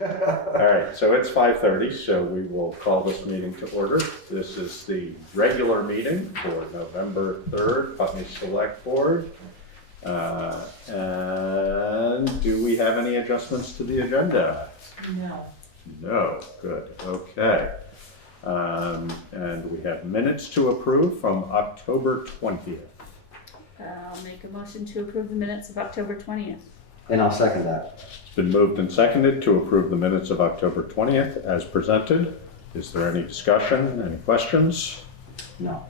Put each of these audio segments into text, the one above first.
All right, so it's 5:30, so we will call this meeting to order. This is the regular meeting for November 3rd, Putney Select Board. And do we have any adjustments to the agenda? No. No, good, okay. And we have minutes to approve from October 20th. I'll make a motion to approve the minutes of October 20th. And I'll second that. It's been moved and seconded to approve the minutes of October 20th as presented. Is there any discussion, any questions? No.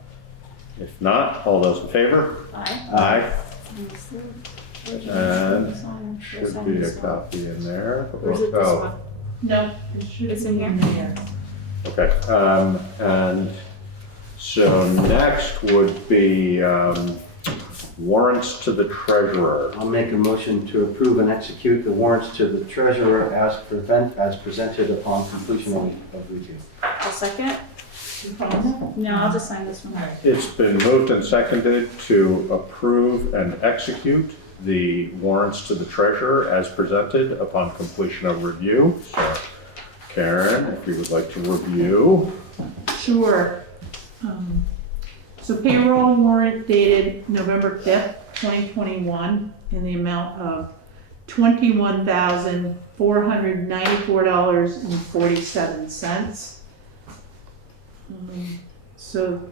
If not, all those in favor? Aye. Aye. And Should be a copy in there. Or is it this Oh, one? No, it's in here. okay. And so next would be warrants to the treasurer. I'll make a motion to approve and execute the warrants to the treasurer as presented upon completion of review. A second? No, I'll just sign this one. It's been moved and seconded to approve and execute the warrants to the treasurer as presented upon completion of review. So Karen, if you would like to review. Sure. So payroll warrant dated November 5th, 2021 in the amount of $21,494.47. So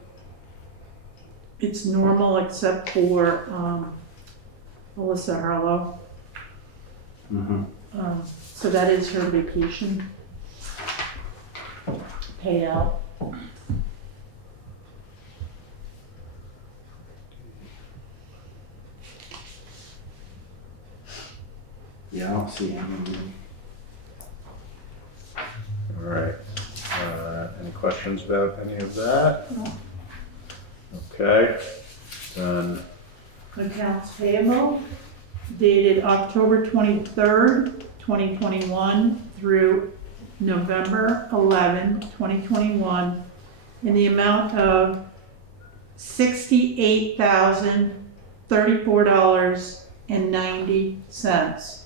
it's normal except for Melissa Harlow. So that is her vacation payout. Yeah, I don't see any. All right. Any questions about any of that? No. Okay. Then Accounts payable dated October 23rd, 2021 through November 11, 2021 in the amount of $68,034.90.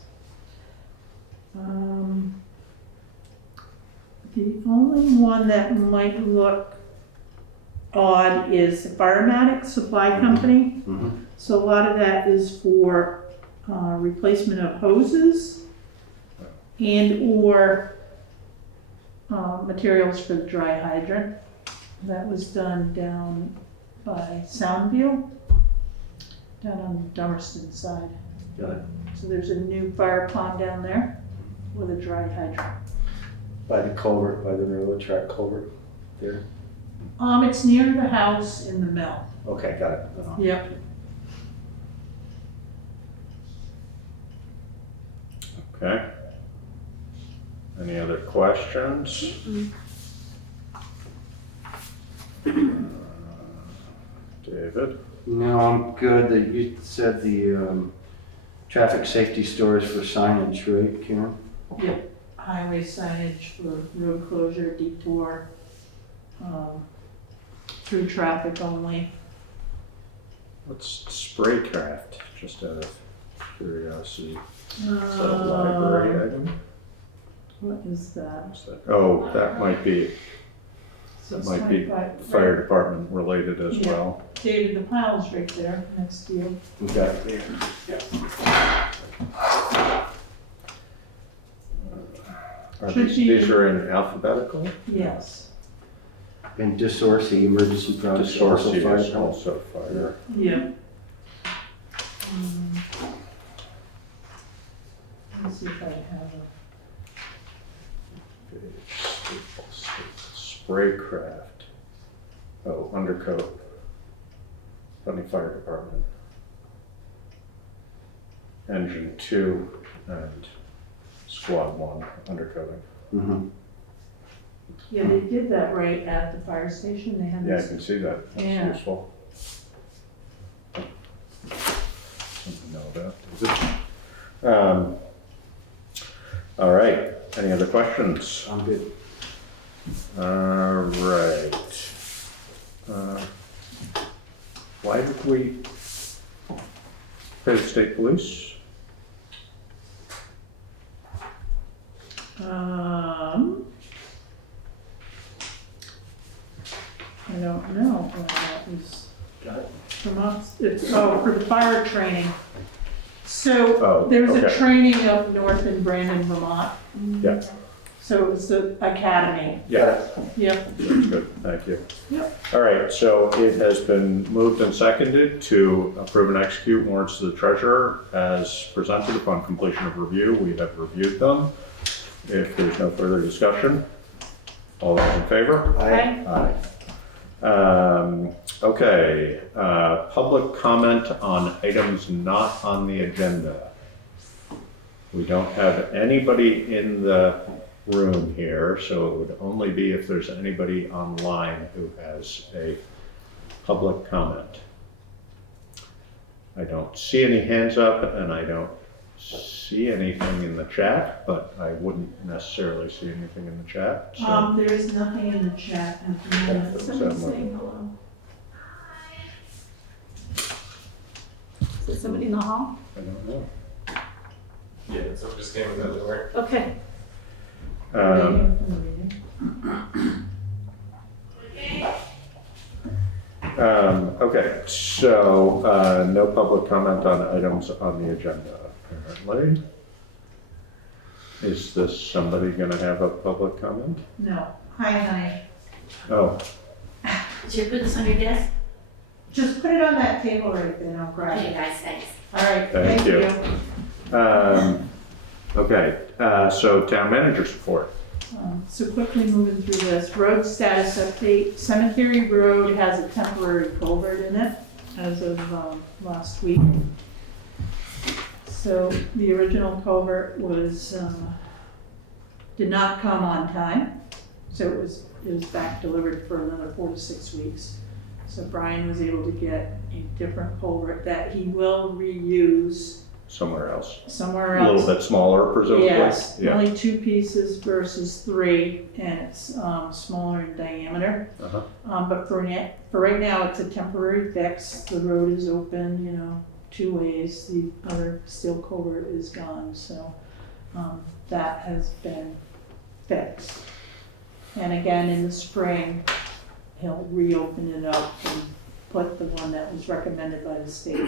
The only one that might look odd is the Firematic Supply Company. So a lot of that is for replacement of hoses and or materials for the dry hydrant. That was done down by Soundview, down on the Dummerston side. Got it. So there's a new fire pond down there with a dry hydrant. By the culvert, by the railroad track culvert there. It's near the house in the mill. Okay, got it. Yep. okay. Any other questions? David? No, I'm good. You said the traffic safety stores for signage, right, Karen? Yep. Highway signage for road closure, detour, through traffic only. What's Spraycraft? Just out of curiosity. Is that a library item? What is that? What's that? Oh, that might be So it's might be 25 fire department related as Yeah. well. David, the pile's right there next to you. We got it there. Should be- These are in alphabetical? Yes. And Disorcy, emergency products. Source is fire. also fire. Yep. Let's see if I have Spraycraft. Oh, undercoat. Putney Fire Department. Engine 2 and Squad 1 undercoating. Yeah, they did that right at the fire station. They had Yeah, I this. can see that. That's Yeah. useful. Something to know about, is it? All right, any other questions? I'm good. All right. Why did we pay the state police? I don't know what that is Got it. from us. It's, for the fire training. So Oh, there's a okay. training up north in Brandon, Vermont. Yeah. So it was the academy. Yeah, Yep. that's good, thank you. Yep. All right, so it has been moved and seconded to approve and execute warrants to the treasurer as presented upon completion of review. We have reviewed them. If there's no further discussion, all those in favor? Aye. Aye. Okay, public comment on items not on the agenda. We don't have anybody in the room here, so it would only be if there's anybody online who has a public comment. I don't see any hands up and I don't see anything in the chat, but I wouldn't necessarily see anything in the chat, so. There's nothing in the chat at the moment. Somebody's saying hello. Is there somebody in the hall? I don't know. Yeah, so just came with that door. Okay. Okay, so, no public comment on items on the agenda, apparently. Is this somebody gonna have a public comment? No. Hi, honey. Oh, Did you put this on your desk? Just put it on that table right there, and I'll grab Okay, it. guys, thanks. All right, Thank thank you. you. Okay, so town manager's report. So quickly moving through this, road status update, Cemetery Road has a temporary culvert in it as of last week. So the original culvert was, did not come on time, so it was back delivered for another 4 to 6 weeks. So Brian was able to get a different culvert that he will reuse Somewhere else. somewhere A else. little bit smaller, presumably? Yes, Yeah. only 2 pieces versus 3, and it's smaller in diameter. Uh-huh. But for right now, it's a temporary fix. The road is open, 2 ways. The other steel culvert is gone, so that has been fixed. And again, in the spring, he'll reopen it up and put the one that was recommended by the state.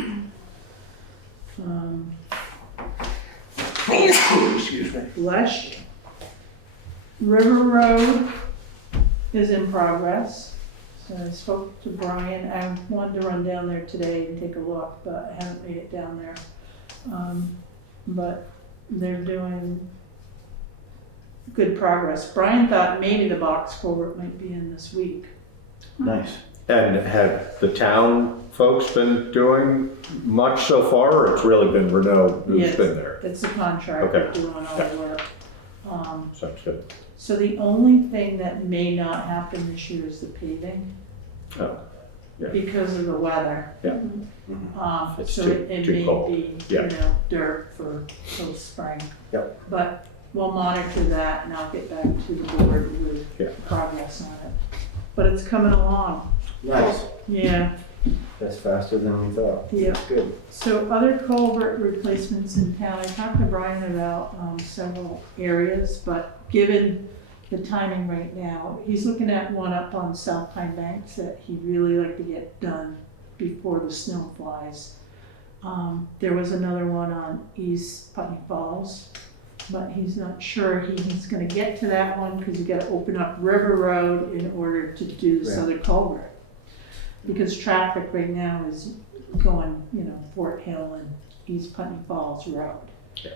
Excuse me. Flesh. River Road is in progress. So I spoke to Brian. I wanted to run down there today and take a look, but I haven't made it down there. But they're doing good progress. Brian thought maybe the box culvert might be in this week. Nice. And have the town folks been doing much so far, or it's really been Renault who's Yes. been there? It's a contractor Okay. doing all the work. Sounds good. So the only thing that may not happen this year is the paving. Oh, yeah. Because of the weather. Yeah. It's So too- it too may cold. be, Yeah. dirt for till spring. Yep. But we'll monitor that and I'll get back to the board with Yeah. progress on it. But it's coming along. Nice. Yeah, That's faster than we thought. yeah. Good. So other culvert replacements in town, I talked to Brian about several areas, but given the timing right now, he's looking at one up on South Pine Banks that he'd really like to get done before the snow flies. There was another one on East Putney Falls, but he's not sure he's gonna get to that one because you gotta open up River Road in order to do this Right. other culvert. Because traffic right now is going, Fort Hill and East Putney Falls Road. Okay.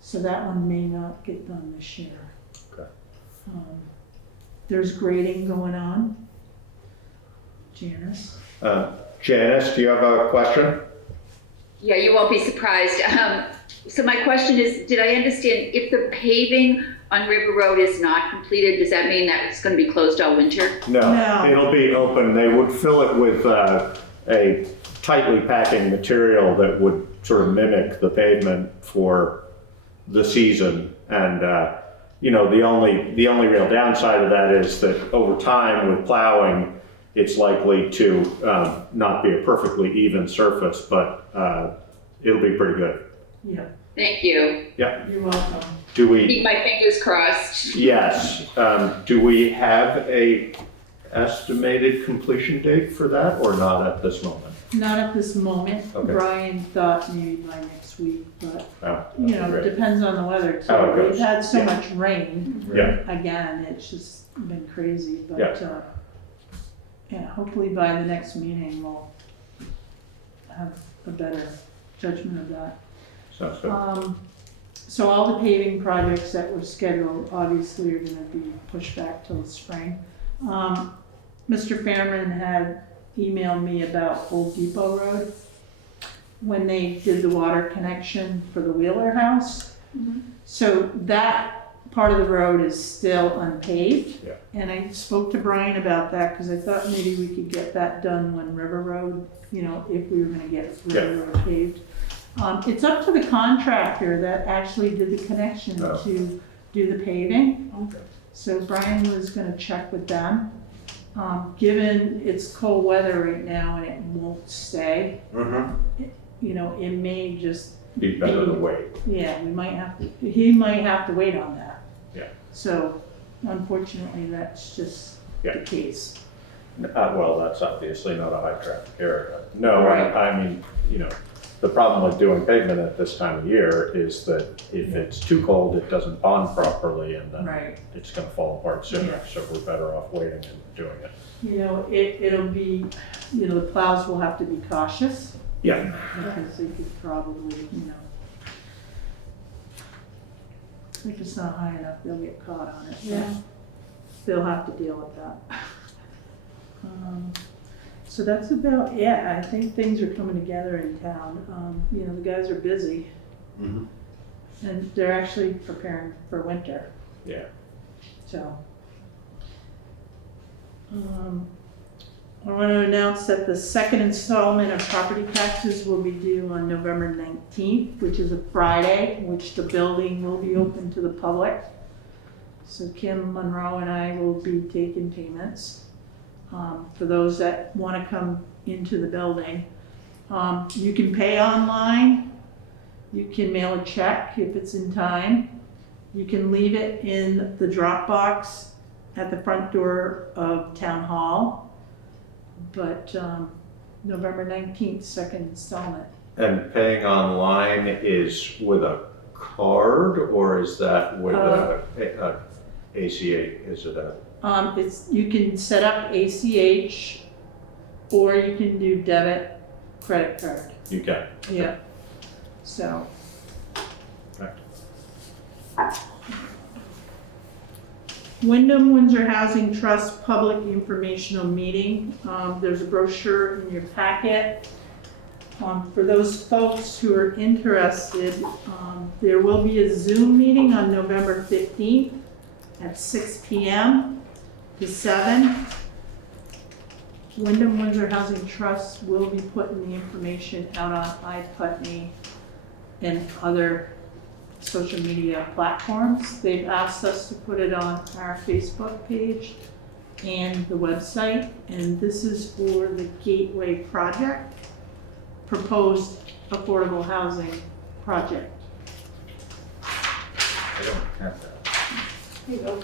So that one may not get done this year. Okay. There's grading going on. Janice? Janice, do you have a question? Yeah, you won't be surprised. So my question is, did I understand if the paving on River Road is not completed, does that mean that it's going to be closed all winter? No. It'll be open. They would fill it with a tightly packing material that would sort of mimic the pavement for the season. And, the only real downside of that is that over time with plowing, it's likely to not be a perfectly even surface, but it'll be pretty good. Yeah, Thank you. Yeah. you're welcome. Do we, Keep my fingers crossed. yes, do we have a estimated completion date for that or not at this moment? Not at this moment. Okay. Brian thought maybe by next week, but, Oh, you know, it great. depends on the weather How it too. goes. We've had so Yeah. much rain. Yeah. Again, it's just been crazy, but, Yeah. yeah, hopefully by the next meeting, we'll have a better judgment of that. Sounds good. So all the paving projects that were scheduled obviously are gonna be pushed back till the spring. Mr. Fairman had emailed me about Old Depot Road when they did the water connection for the Wheeler House. So that part of the road is still unpaved. Yeah. And I spoke to Brian about that, cause I thought maybe we could get that done when River Road, you know, if we were gonna get River Road paved. It's up to the contractor that actually did the connection Oh. to do the paving. Okay. So Brian was gonna check with them. Given it's cold weather right now and it won't stay, you know, it may just, Be better to wait. yeah, he might have to wait on that. Yeah. So unfortunately, that's just Yeah. the case. Well, that's obviously not a high traffic area. No, Right. I mean, you know, the problem with doing pavement at this time of year is that if it's too cold, it doesn't bond properly and then Right. it's gonna fall apart sooner. Yeah. So we're better off waiting and doing it. You know, it'll be, you know, the plows will have to be cautious Yeah. because they could probably, you know, if it's not high enough, they'll get caught on it. So Yeah. they'll have to deal with that. So that's about, yeah, I think things are coming together in town. You know, the guys are busy Mhm. and they're actually preparing for winter, Yeah. so. I want to announce that the second installment of property taxes will be due on November 19th, which is a Friday, which the building will be open to the public. So Kim Monroe and I will be taking payments. For those that want to come into the building. You can pay online, you can mail a check if it's in time. You can leave it in the drop box at the front door of Town Hall. But November 19th, second installment. And paying online is with a card or is that with a ACH? Is it a? You can set up ACH or you can do debit, credit card. You can. Yeah. So. Okay. Windham Windsor Housing Trust Public Informational Meeting. There's a brochure in your packet. For those folks who are interested, there will be a Zoom meeting on November 15th at 6 p.m. to 7. Windham Windsor Housing Trust will be putting the information out on Putney and other social media platforms. They've asked us to put it on our Facebook page and the website, and this is for the Gateway Project, proposed affordable housing project. I don't have that. Here you go.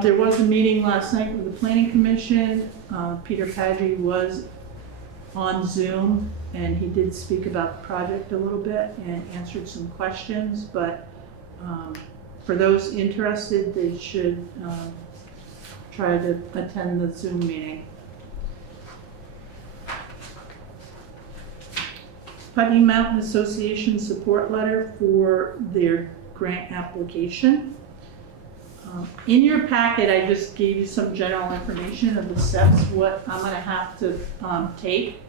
There was a meeting last night with the Planning Commission. Peter Padgett was on Zoom, and he did speak about the project a little bit and answered some questions, but for those interested, they should try to attend the Zoom meeting. Putney Mountain Association support letter for their grant application. In your packet, I just gave you some general information of the steps, what I'm gonna have to take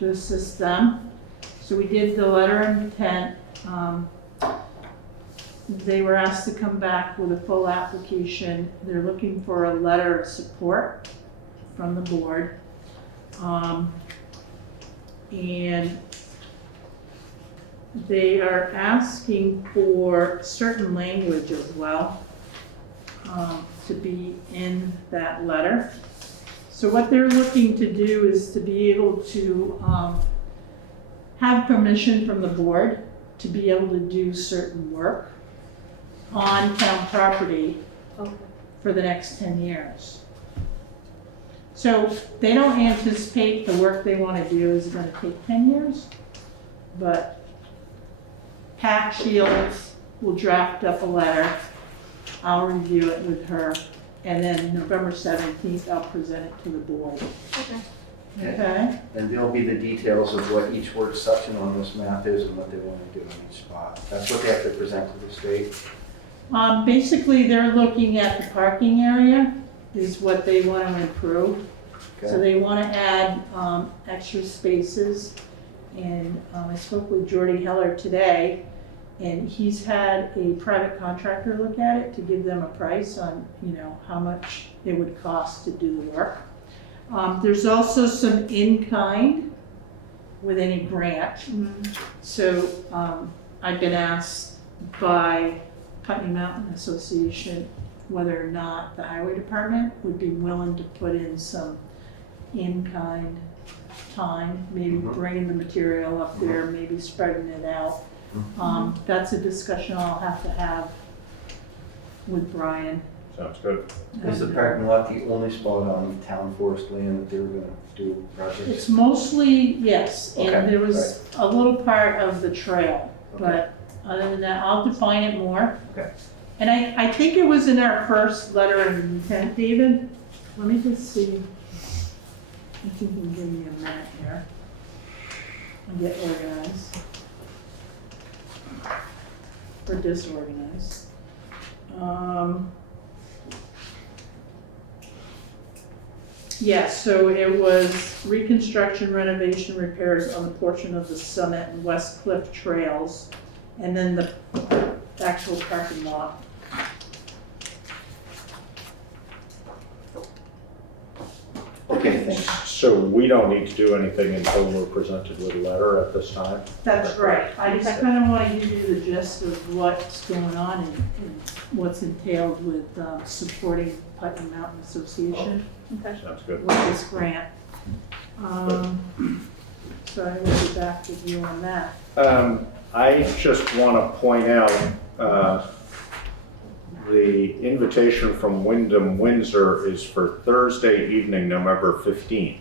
to assist them. So we did the letter of intent. They were asked to come back with a full application. They're looking for a letter of support from the board. And they are asking for certain language as well to be in that letter. So what they're looking to do is to be able to have permission from the board to be able to do certain work on town property Okay. for the next 10 years. So they don't anticipate the work they want to do is going to take 10 years, but Pat Shields will draft up a letter. I'll review it with her, and then November 17th, I'll present it to the board. Okay. Okay? And there'll be the details of what each work section on this map is and what they want to do in each spot. That's what they have to present to the state. Basically, they're looking at the parking area is what they want to improve. So Okay? they want to add extra spaces. And I spoke with Jordy Heller today, and he's had a private contractor look at it to give them a price on, how much it would cost to do the work. There's also some in-kind with any grant. So I've been asked by Putney Mountain Association whether or not the highway department would be willing to put in some in-kind time, maybe bringing the material up there, maybe spreading it out. That's a discussion I'll have to have with Brian. Sounds good. Is the parking lot the only spot on town forest land that they were gonna do projects? It's mostly, yes, Okay, and there was a little part of the trail, but other than that, I'll define it more. Okay. And I think it was in our first letter of intent, David. Let me just see. If you can give me a minute here and get organized. Or disorganized. Yeah, so it was reconstruction, renovation, repairs on the portion of the Summit and West Cliff trails, and then the actual parking lot. Okay, thanks. So we don't need to do anything until we're presented with a letter at this time? That's right. I just kind of want to give you the gist of what's going on and what's entailed with supporting Putney Mountain Association Okay. Sounds good. with this grant. So I will be back with you on that. I just want to point out, the invitation from Windham, Windsor is for Thursday evening, November 15th.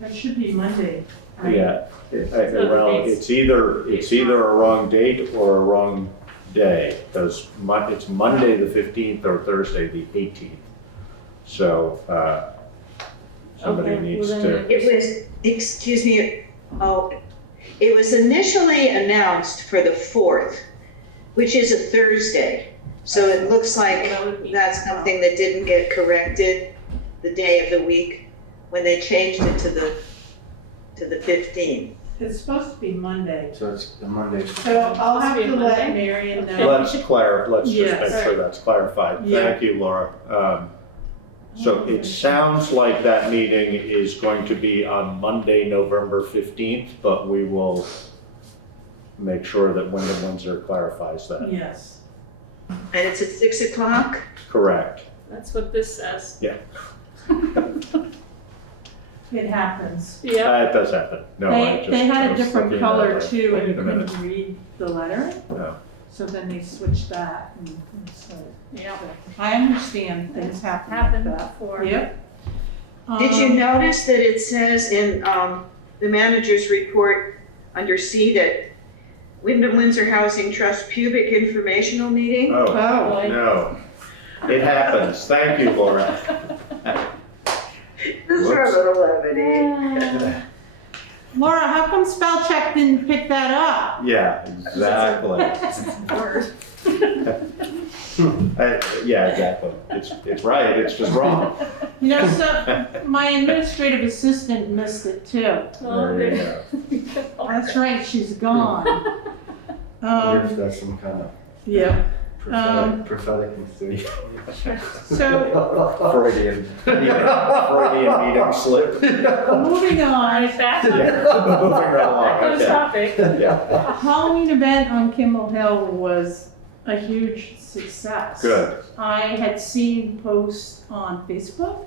That should be Monday, right? Yeah, well, dates- it's either a wrong date or a wrong day, because it's Monday the 15th or Thursday the 18th. So, somebody Okay, needs well to, then- It was, excuse me, it was initially announced for the 4th, which is a Thursday. So it looks like That would be- that's something that didn't get corrected the day of the week when they changed it to the 15th. It's supposed to be Monday. So it's the Monday. So I'll have Supposed to to be let Monday? Marion know. let's just Yes. make sure that's clarified. Yeah. Thank you, Laura. So it sounds like that meeting is going to be on Monday, November 15th, but we will make sure that Wyndham Windsor clarifies that. Yes. And it's at 6 o'clock? Correct. That's what this says. It happens. Yeah. It does happen. No, I just. They I had a was different looking at color it, too, and you wait a minute. couldn't read the letter, No. so then they switched that, and so, Yeah. I understand things happen like Happened that. before. Yep. Did you notice that it says in the manager's report under C that Wyndham Windsor Housing Trust pubic informational meeting? Oh, Oh. no. It happens. Thank you, Laura. Just for a little levity. Laura, how come spell check didn't pick that up? Yeah, exactly. Word. Yeah, exactly. It's right, it's just wrong. So my administrative assistant missed it too. Oh, There you there- go. That's right, she's gone. I wonder if that's some kind of Yeah, prophetic thing. so Freudian meeting slip. moving on, Alright, back on. Yeah, moving right along, Back on okay. topic. Yeah, a Halloween event on Kimball Hill was a huge success. good. I had seen posts on Facebook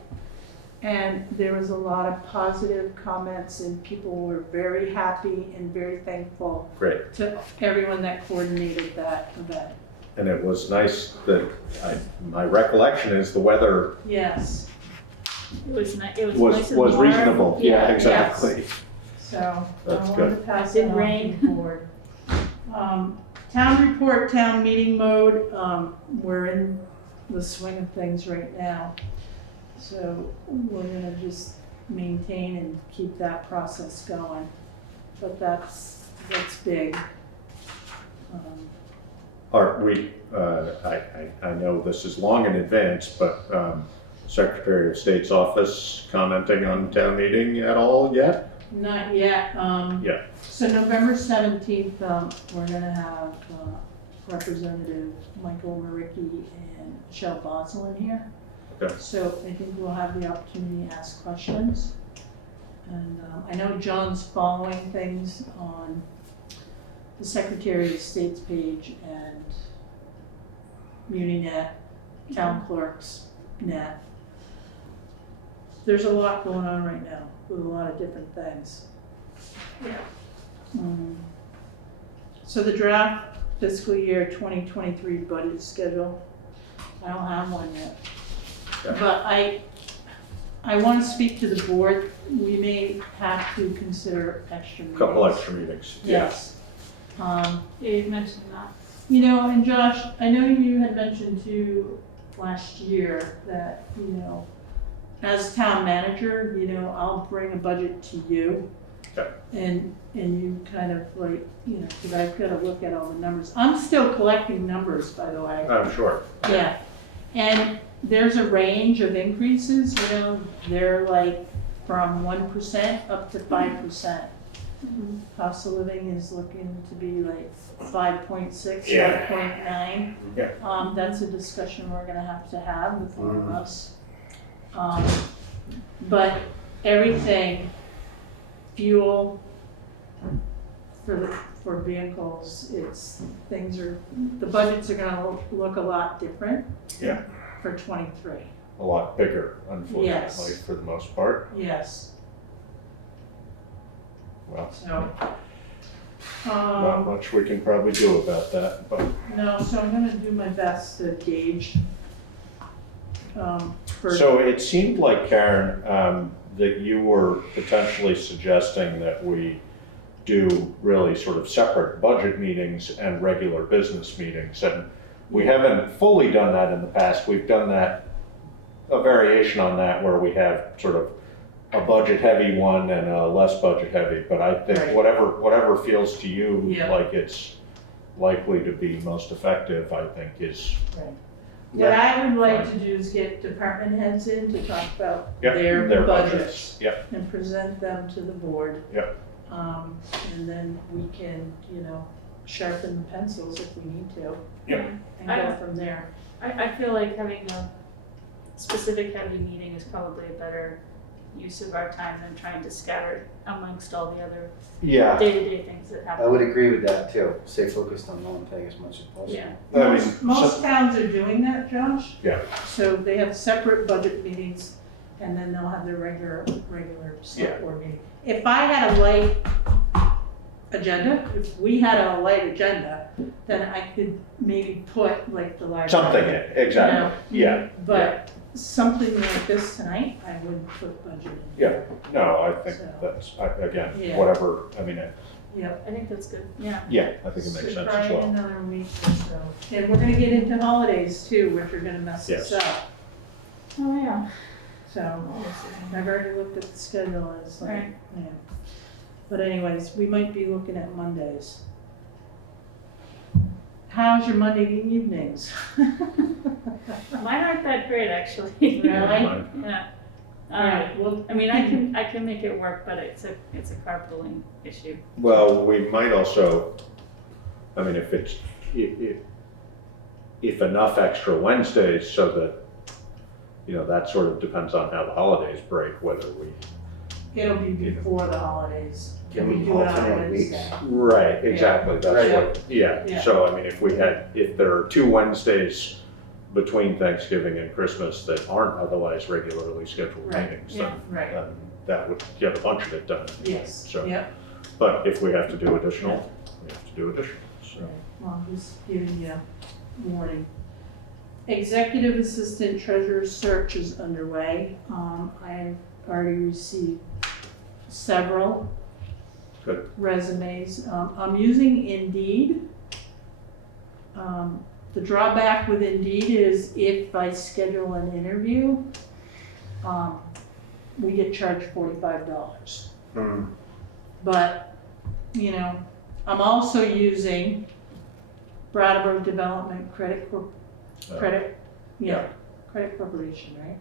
And there was a lot of positive comments and people were very happy and very thankful Great. to everyone that coordinated that event. And it was nice that, my recollection is the weather It was nice, it was was nice and warm. reasonable. Yeah, Yeah, exactly. So I That's wanted to good. pass Didn't that on rain. to the board. Town report, town meeting mode, we're in the swing of things right now. So we're gonna just maintain and keep that process going. But that's big. Are we, I know this is long in advance, but Secretary of State's office commenting on town meeting at all yet? Not yet. Yeah. So November 17th, we're gonna have Representative Michael Mrowicki and Michelle Boswell in here. Okay. So I think we'll have the opportunity to ask questions. And I know John's following things on the Secretary of State's page and MuniNet, Town Clerk's net. There's a lot going on right now with a lot of different things. Yeah. So the draft fiscal year 2023 budget schedule, I don't have one yet. Okay. But I want to speak to the board. We may have to consider extra meetings. Couple extra meetings. Yes. Yeah, you mentioned that. You know, and Josh, I know you had mentioned too last year that, you know, as town manager, you know, I'll bring a budget to you. Okay. And you kind of like, you know, because I've got to look at all the numbers. I'm still collecting numbers, by the way. I'm sure. Yeah. And there's a range of increases, you know, they're like from 1% up to 5%. Cost of living is looking to be like 5.6, Yeah. 5.9. Yeah. That's a discussion we're gonna have to have with all of us. But everything, fuel, for vehicles, the budgets are gonna look a lot different. Yeah. For 23, A lot bigger, unfortunately, Yes. for the most part. yes, Well, so. not much we can probably do about that, but No, so I'm gonna do my best to gauge. so it seemed like, Karen, that you were potentially suggesting that we do really sort of separate budget meetings and regular business meetings. And we haven't fully done that in the past. We've done that, a variation on that where we have sort of a budget heavy one and a less budget heavy. But I think Right. whatever feels to you Yeah. like it's likely to be most effective, I think is, What I would like to do is get department heads in to talk about Yep, their their budgets. budgets. Yep. And present them to the board. Yep. And then we can, you know, sharpen the pencils if we need to. Yep. And go from there. I feel like having a specific heavy meeting is probably a better use of our time than trying to scatter amongst all the other yeah. day-to-day things that happen. I would agree with that too. Stay focused on one thing as much as possible. Yeah. I mean, Most towns are doing that, Josh. Yeah. So they have separate budget meetings and then they'll have their regular select board meeting. If I had a light agenda, if we had a light agenda, then I could maybe put like the library. Something in, exactly, You know, yeah. But something like this tonight, I would put budget in. Yeah. No, I think So. that's, again, Yeah. whatever, I mean, Yep. I think that's good, yeah. yeah, I think it makes So sense try as well. another week or so. And we're gonna get into holidays too, which are gonna mess us Yes. up. Oh, yeah. So I've already looked at the schedule and it's like, Right. yeah. But anyways, we might be looking at Mondays. How's your Monday evenings? Mine aren't that great, actually. Really? Yeah. Alright, well. I mean, I can make it work, but it's a carpooling issue. Well, we might also, I mean, if enough extra Wednesdays so that, you know, that sort of depends on how the holidays break, whether we. It'll be before the holidays. Can we do it on alternate weeks? Wednesday. Right, exactly, that's Right. what, yeah, Yeah. so I mean, if there are 2 Wednesdays between Thanksgiving and Christmas that aren't otherwise regularly scheduled Right, meetings, yeah, right. then that would get a bunch of it done. Yes, So, yeah. but if we have to do additional, we have to do additional, so. Well, I'm just giving you a warning. Executive Assistant Treasurer search is underway. I've already received several Good. resumes. I'm using Indeed. The drawback with Indeed is if I schedule an interview, we get charged $45. But, you know, I'm also using Brattleboro Development Credit Credit Corporation, right?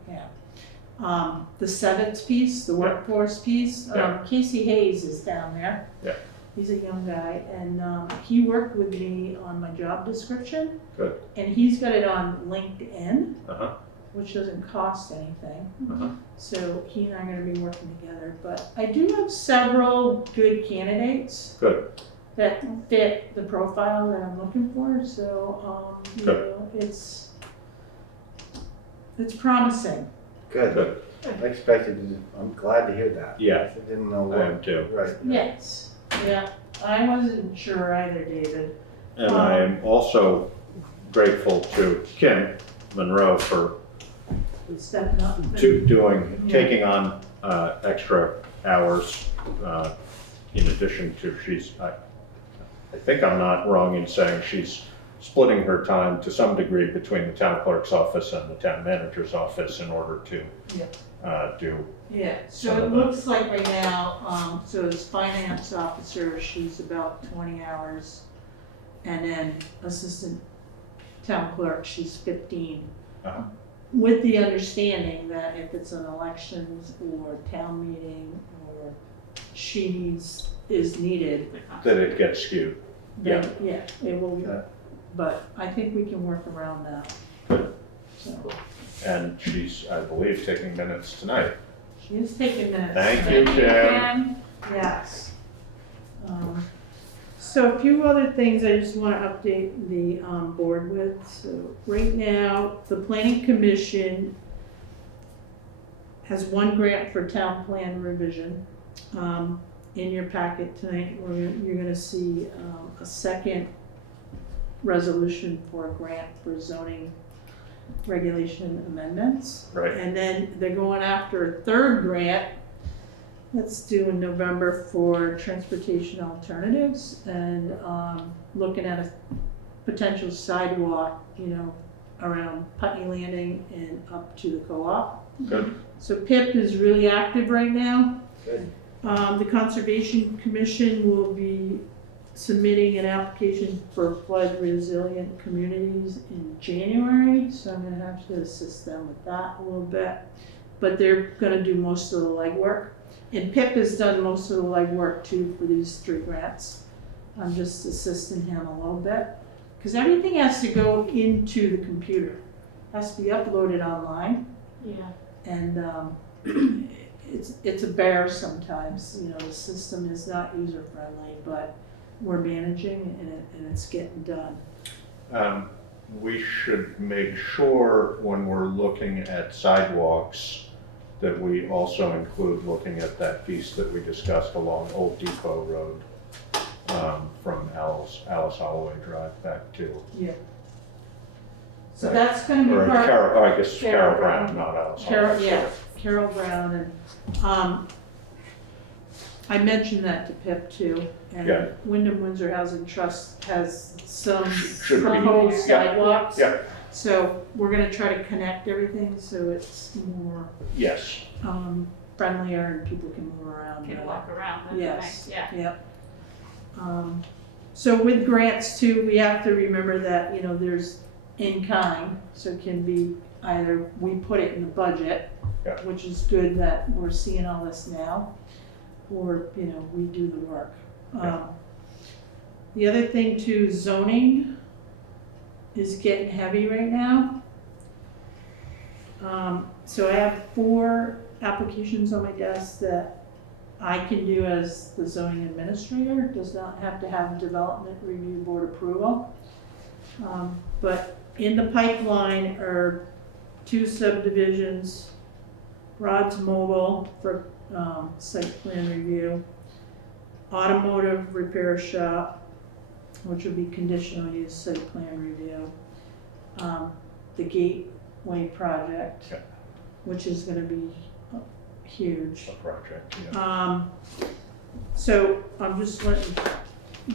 Yeah. The Sevitz piece, the workforce piece, Yeah. Casey Hayes is down there. Yeah. He's a young guy, and he worked with me on my job description. Good. And he's got it on LinkedIn, Uh-huh. which doesn't cost anything. Uh-huh. So he and I are gonna be working together, but I do have several good candidates. Good. That fit the profile that I'm looking for, so, you Good. know, it's promising. Good. I expected, I'm glad to hear that. Yeah. I didn't know I am what. too. Right. Yes, yeah, I wasn't sure either, David. And I am also grateful to Kim Monroe for Stepping up. taking on extra hours in addition to I think I'm not wrong in saying she's splitting her time to some degree between the town clerk's office and the town manager's office in order to do. Yeah, so Some it of that. looks like right now, so as finance officer, she's about 20 hours. And then assistant town clerk, she's 15. Uh-huh. With the understanding that if it's an elections or town meeting or is needed, That it gets skewed. then, yeah, it will, Yeah. but I think we can work around that. Good. So, And she's, I believe, taking minutes tonight. she is taking minutes. Thank you, Kim. Yes. So a few other things I just want to update the board with. So right now, the planning commission has one grant for town plan revision. In your packet tonight, you're going to see a second resolution for a grant for zoning regulation amendments. Right. And then they're going after a third grant that's due in November for transportation alternatives and looking at a potential sidewalk, you know, around Putney Landing and up to the co-op. Good. So PIP is really active right now. Good. The Conservation Commission will be submitting an application for flood resilient communities in January, so I'm gonna have to assist them with that a little bit. But they're gonna do most of the legwork. And PIP has done most of the legwork too for these three grants. I'm just assisting him a little bit. Because everything has to go into the computer. Has to be uploaded online. Yeah. And it's a bear sometimes, you know, the system is not user friendly, but we're managing and it's getting done. We should make sure when we're looking at sidewalks that we also include looking at that piece that we discussed along Old Depot Road from Alice Holloway Drive back to. Yeah. So that's gonna be Or part. Carol, I guess Carol Carol Brown, Brown. not Alice Carol, Holloway. yeah, Carol Brown, and, I mentioned that to Pip too. And Yeah. Windham Windsor Housing Trust has some Should be, proposed yeah, sidewalks. yeah. So we're gonna try to connect everything so it's more, Yes, friendlier and people can move around. Can better. walk around, that'd be Yes, nice, yeah. yep. So with grants too, we have to remember that, you know, there's in kind, so it can be either we put it in the budget, Yeah. which is good that we're seeing all this now, or, you know, we do the work. Yeah. The other thing too, zoning is getting heavy right now. So I have 4 applications on my desk that I can do as the zoning administrator, does not have to have development review board approval. But in the pipeline are 2 subdivisions, Rod's Mobile for site plan review, automotive repair shop, which would be conditional use site plan review, the Gateway project, Okay. which is gonna be huge. A project, yeah. So I'm just letting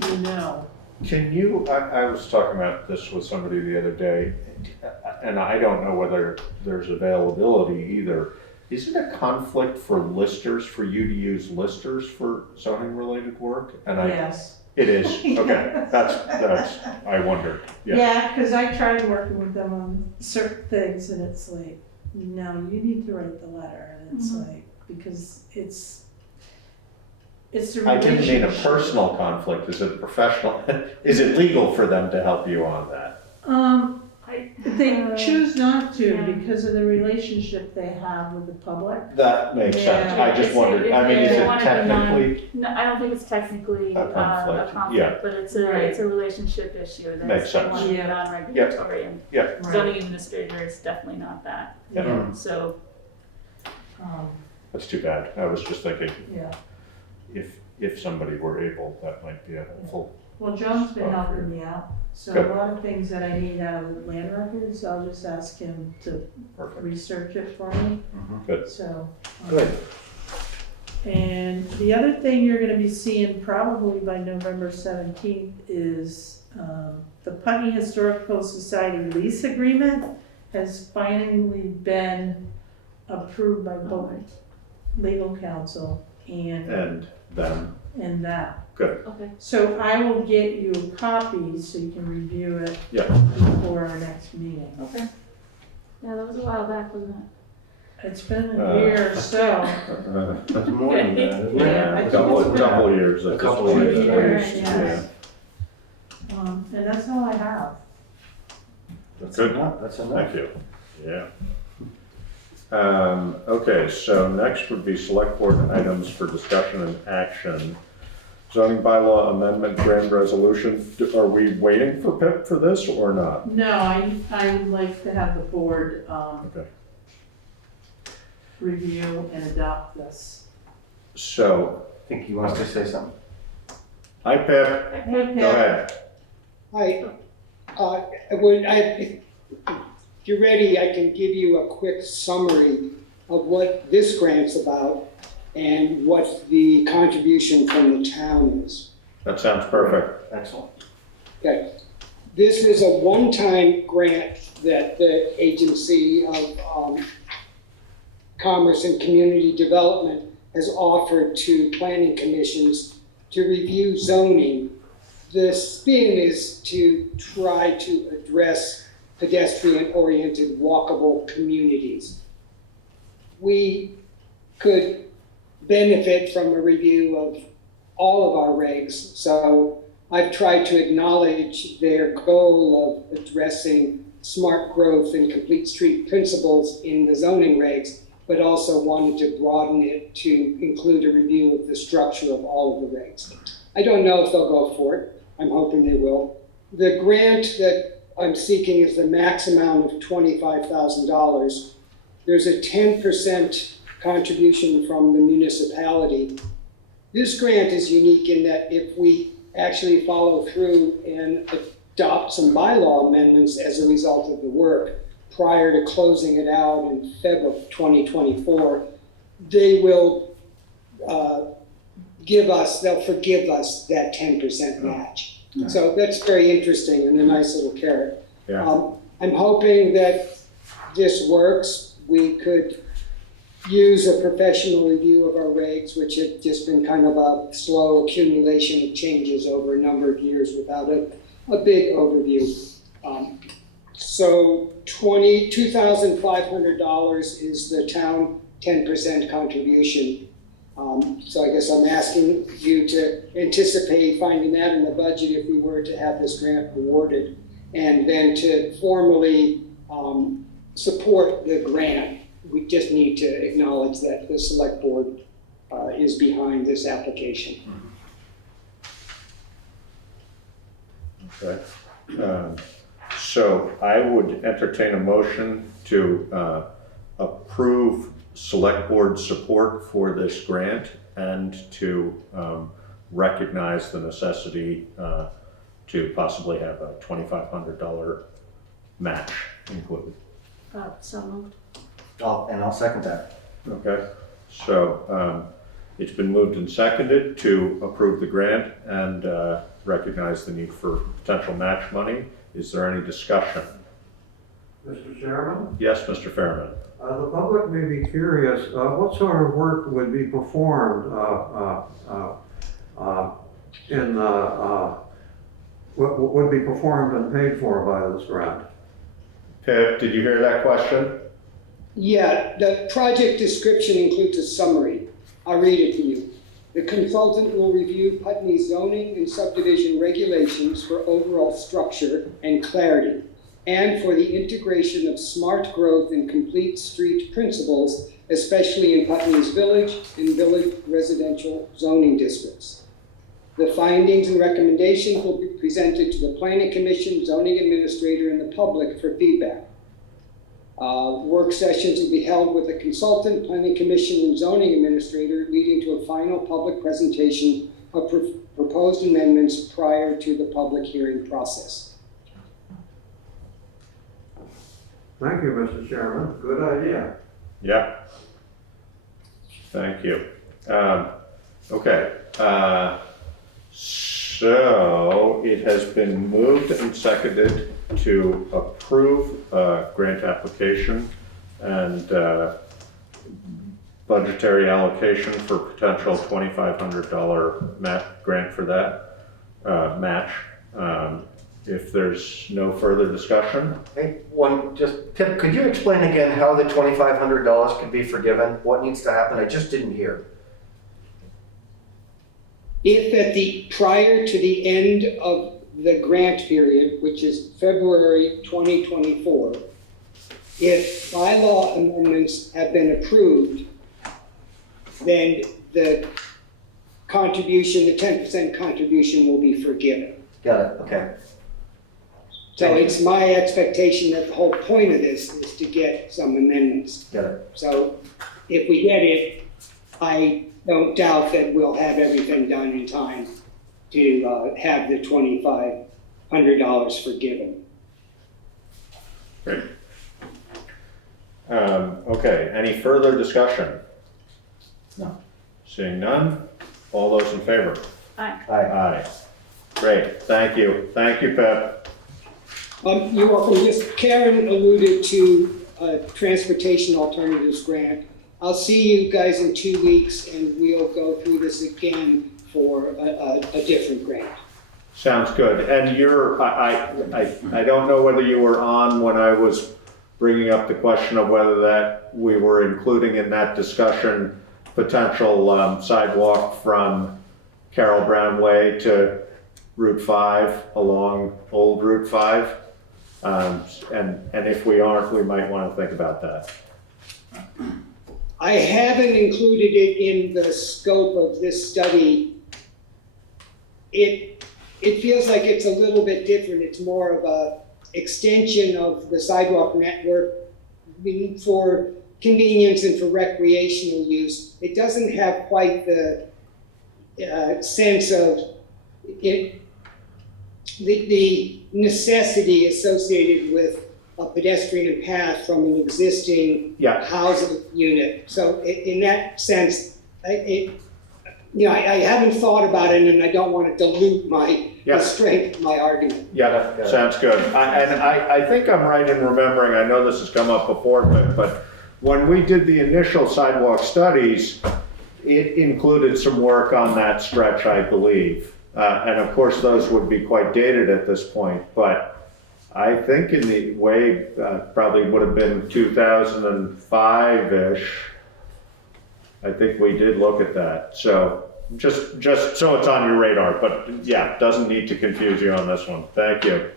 you know. Can you, I was talking about this with somebody the other day, and I don't know whether there's availability either. Is it a conflict for listers, for you to use listers for zoning related work? And Yes. it is, okay, that's, I wondered, yeah. Yeah, because I tried working with them on certain things and it's like, no, you need to write the letter. And it's like, because it's the I didn't mean a relationship. personal conflict, is it professional? Is it legal for them to help you on that? They choose not to yeah. because of the relationship they have with the public. That makes sense, I just wondered, I mean, is it technically? No, I don't think it's technically A conflict, a conflict, yeah. but it's Right. a relationship issue Makes that's sense. one Yeah. non-regulatory, and Yeah. zoning administrator is definitely not that. Yeah. So, That's too bad, I was just thinking, Yeah. if somebody were able, that might be a helpful. Well, John's been helping me out. So Good. a lot of things that I need out of the land records, I'll just ask him to Perfect. research it for me. Good. So. Good. And the other thing you're gonna be seeing probably by November 17th is the Putney Historical Society lease agreement has finally been approved by both legal counsel and that. Good, okay, So I will get you a copy so you can review it yeah. before our next meeting. okay. Yeah, that was a while back, wasn't it? It's been a year or so. It's more than that, isn't it? Yeah, I think Couple it's of years at A this couple of point. years, yes. And that's all I have. That's Good. enough, that's enough. Thank you, yeah. Okay, so next would be select board items for discussion and action. Zoning bylaw amendment grand resolution, are we waiting for Pip for this or not? No, I would like to have the board Okay, review and adopt this. so, I think he wants to say something. hi Pip, Hey, go ahead. Hi, if you're ready, I can give you a quick summary of what this grant's about and what the contribution from the town is. That sounds perfect. Excellent. Okay, this is a one-time grant that the Agency of Commerce and Community Development has offered to planning commissions to review zoning. The spin is to try to address pedestrian-oriented walkable communities. We could benefit from a review of all of our regs, so I've tried to acknowledge their goal of addressing smart growth and complete street principles in the zoning regs, but also wanted to broaden it to include a review of the structure of all of the regs. I don't know if they'll go for it. I'm hoping they will. The grant that I'm seeking is the max amount of $25,000. There's a 10% contribution from the municipality. This grant is unique in that if we actually follow through and adopt some bylaw amendments as a result of the work prior to closing it out in February of 2024, they will they'll forgive us that 10% match. So that's very interesting and a nice little carrot. Yeah. I'm hoping that this works. We could use a professional review of our regs, which have just been kind of a slow accumulation of changes over a number of years without a big overview. So $2,500 is the town 10% contribution. So I guess I'm asking you to anticipate finding that in the budget if we were to have this grant awarded, and then to formally support the grant. We just need to acknowledge that the select board is behind this application. Okay. So I would entertain a motion to approve select board support for this grant and to recognize the necessity to possibly have a $2,500 match included. So moved. I'll second that. Okay, so it's been moved and seconded to approve the grant and recognize the need for potential match money. Is there any discussion? Mr. Chairman, Yes, Mr. Fairman. the public may be curious, what sort of work would be performed what would be performed and paid for by this grant? Pip, did you hear that question? Yeah, the project description includes a summary. I'll read it to you. The consultant will review Putney's zoning and subdivision regulations for overall structure and clarity, and for the integration of smart growth and complete street principles, especially in Putney's village and village residential zoning districts. The findings and recommendations will be presented to the Planning Commission, zoning administrator, and the public for feedback. Work sessions will be held with the consultant, Planning Commission, and zoning administrator, leading to a final public presentation of proposed amendments prior to the public hearing process. Thank you, Mr. Chairman. Good idea. Yeah. Thank you. Okay. So it has been moved and seconded to approve grant application and budgetary allocation for potential $2,500 grant for that match. If there's no further discussion. Hey, Pip, could you explain again how the $2,500 can be forgiven? What needs to happen? I just didn't hear. If prior to the end of the grant period, which is February 2024, if bylaw amendments have been approved, then the contribution, the 10% contribution will be forgiven. Got it, okay. So it's my expectation that the whole point of this is to get some amendments. Got it. So if we get it, I don't doubt that we'll have everything done in time to have the $2,500 forgiven. Great. Okay, any further discussion? No. Seeing none, all those in favor? Aye. Aye. Great, thank you. Thank you, Pep. You're welcome. Just Karen alluded to transportation alternatives grant. I'll see you guys in 2 weeks and we'll go through this again for a different grant. Sounds good. And I don't know whether you were on when I was bringing up the question of whether that we were including in that discussion potential sidewalk from Carroll Brown Way to Route 5 along Old Route 5. And if we aren't, we might want to think about that. I haven't included it in the scope of this study. It feels like it's a little bit different. It's more of a extension of the sidewalk network for convenience and for recreational use. It doesn't have quite the sense of it, the necessity associated with a pedestrian path from an existing housing unit. So in that sense, I haven't thought about it, and I don't want to dilute the strength of my argument. Yeah, that sounds good. I think I'm right in remembering, I know this has come up before, but when we did the initial sidewalk studies, it included some work on that stretch, I believe. And of course, those would be quite dated at this point, but I think in the way, probably would have been 2005-ish. I think we did look at that. So just so it's on your radar, but yeah, doesn't need to confuse you on this one. Thank you.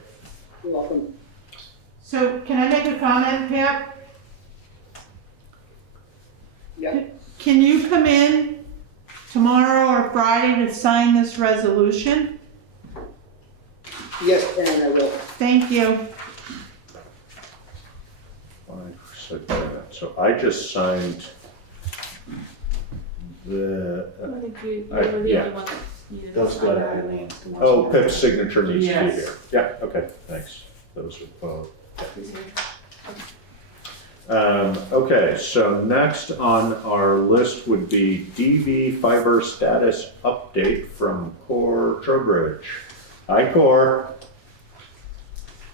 You're welcome. So can I make a comment, Pip? Yeah. Can you come in tomorrow or Friday to sign this resolution? Yes, Karen, I will. Thank you. So I just signed the, I think you I- were the yeah. only one that needed to Those sign go to that. Eileen. the ones oh, on- Pip's signature needs to be Yes. here. Yeah, okay, thanks. Those are both. He's here. Okay, so next on our list would be DV fiber status update from Core Trowbridge. Hi, Core.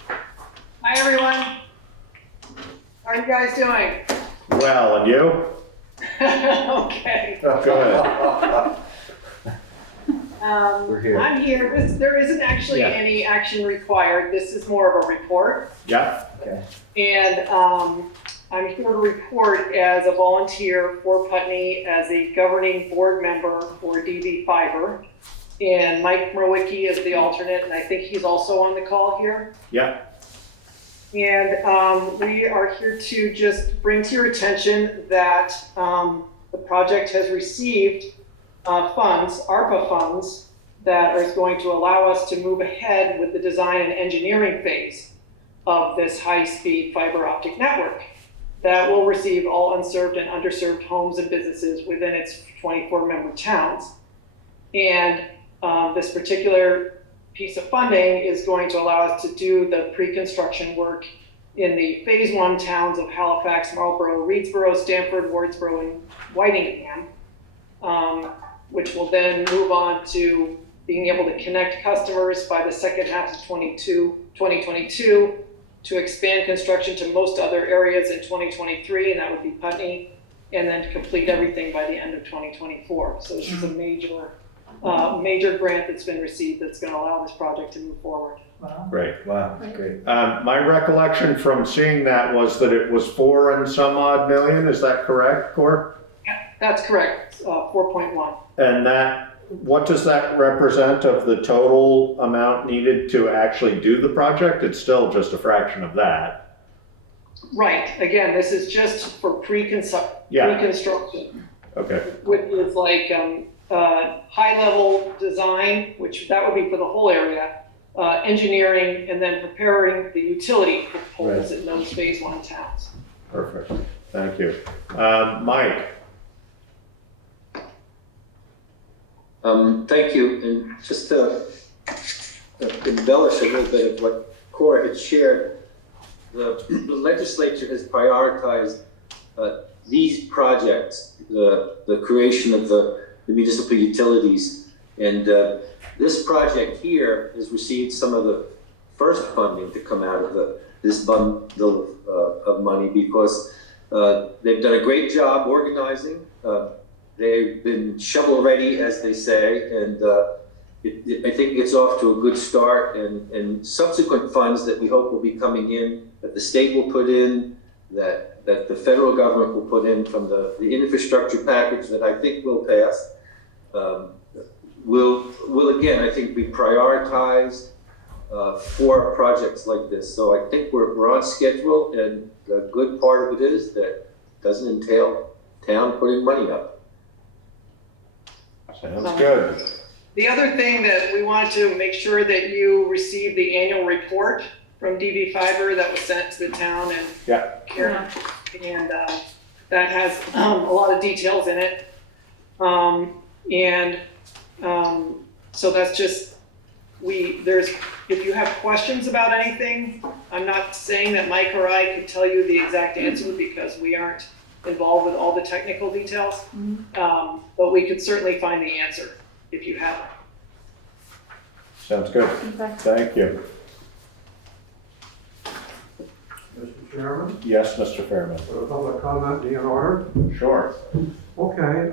Hi, everyone. How are you guys doing? Well, and you? Okay. Go ahead. We're here. I'm here. There isn't actually Yeah. any action required. This is more of a report. Yeah, Okay. And I'm here to report as a volunteer for Putney as a governing board member for DV Fiber. And Mike Mrowicki is the alternate, and I think he's also on the call here. yeah, And we are here to just bring to your attention that the project has received funds, ARPA funds, that is going to allow us to move ahead with the design and engineering phase of this high-speed fiber optic network that will receive all unserved and underserved homes and businesses within its 24-member towns. And this particular piece of funding is going to allow us to do the pre-construction work in the phase 1 towns of Halifax, Marlborough, Reedsboro, Stamford, Wardsboro, and Whitingham, which will then move on to being able to connect customers by the second half of 2022, to expand construction to most other areas in 2023, and that would be Putney, and then to complete everything by the end of 2024. So this is a major grant that's been received that's going to allow this project to move forward. great. Wow, great. My recollection from seeing that was that it was 4 and some odd million, is that correct, Core? That's correct, 4.1. And that, what does that represent of the total amount needed to actually do the project? It's still just a fraction of that. Right, again, this is just for pre-construction, Okay, which is like high-level design, which that would be for the whole area, engineering, and then preparing the utility poles in those phase 1 towns. perfect. Thank you. Mike? Thank you, and just to embellish a little bit of what Cora had shared, the legislature has prioritized these projects, the creation of the municipal utilities, and this project here has received some of the first funding to come out of this bundle of money, because they've done a great job organizing. They've been shovel ready, as they say, and I think it's off to a good start, and subsequent funds that we hope will be coming in, that the state will put in, that the federal government will put in from the infrastructure package that I think will pass, will again, I think, be prioritized for projects like this. So I think we're on schedule, and the good part of it is that it doesn't entail town putting money up. Sounds good. The other thing that we wanted to make sure that you receive the annual report from DV Fiber that was sent to the town and Yeah. Karen, and that has a lot of details in it. So that's just, if you have questions about anything, I'm not saying that Mike or I could tell you the exact answer because we aren't involved with all the technical details, but we could certainly find the answer if you have it. Sounds good. Okay. Thank you. Mr. Chairman, Yes, Mr. Fairman. for the public comment be in order? Sure. Okay,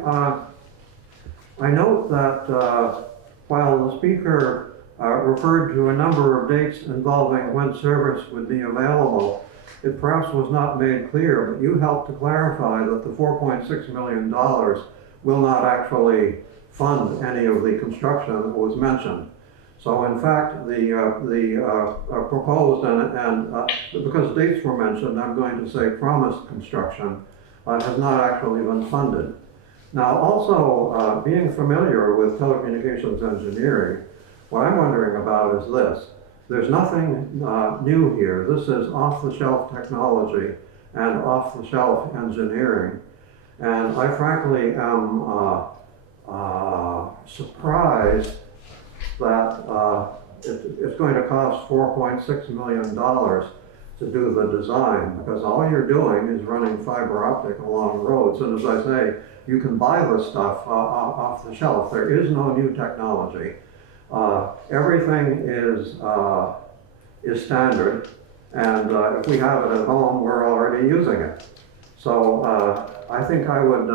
I note that while the speaker referred to a number of dates involving when service would be available, it perhaps was not made clear, but you helped to clarify that the $4.6 million will not actually fund any of the construction that was mentioned. So in fact, the proposed and because dates were mentioned, I'm going to say promised construction has not actually been funded. Now also, being familiar with telecommunications engineering, what I'm wondering about is this. There's nothing new here. This is off-the-shelf technology and off-the-shelf engineering. And I frankly am surprised that it's going to cost $4.6 million to do the design, because all you're doing is running fiber optic along roads. And as I say, you can buy this stuff off the shelf. There is no new technology. Everything is standard, and if we have it at home, we're already using it. So I think I would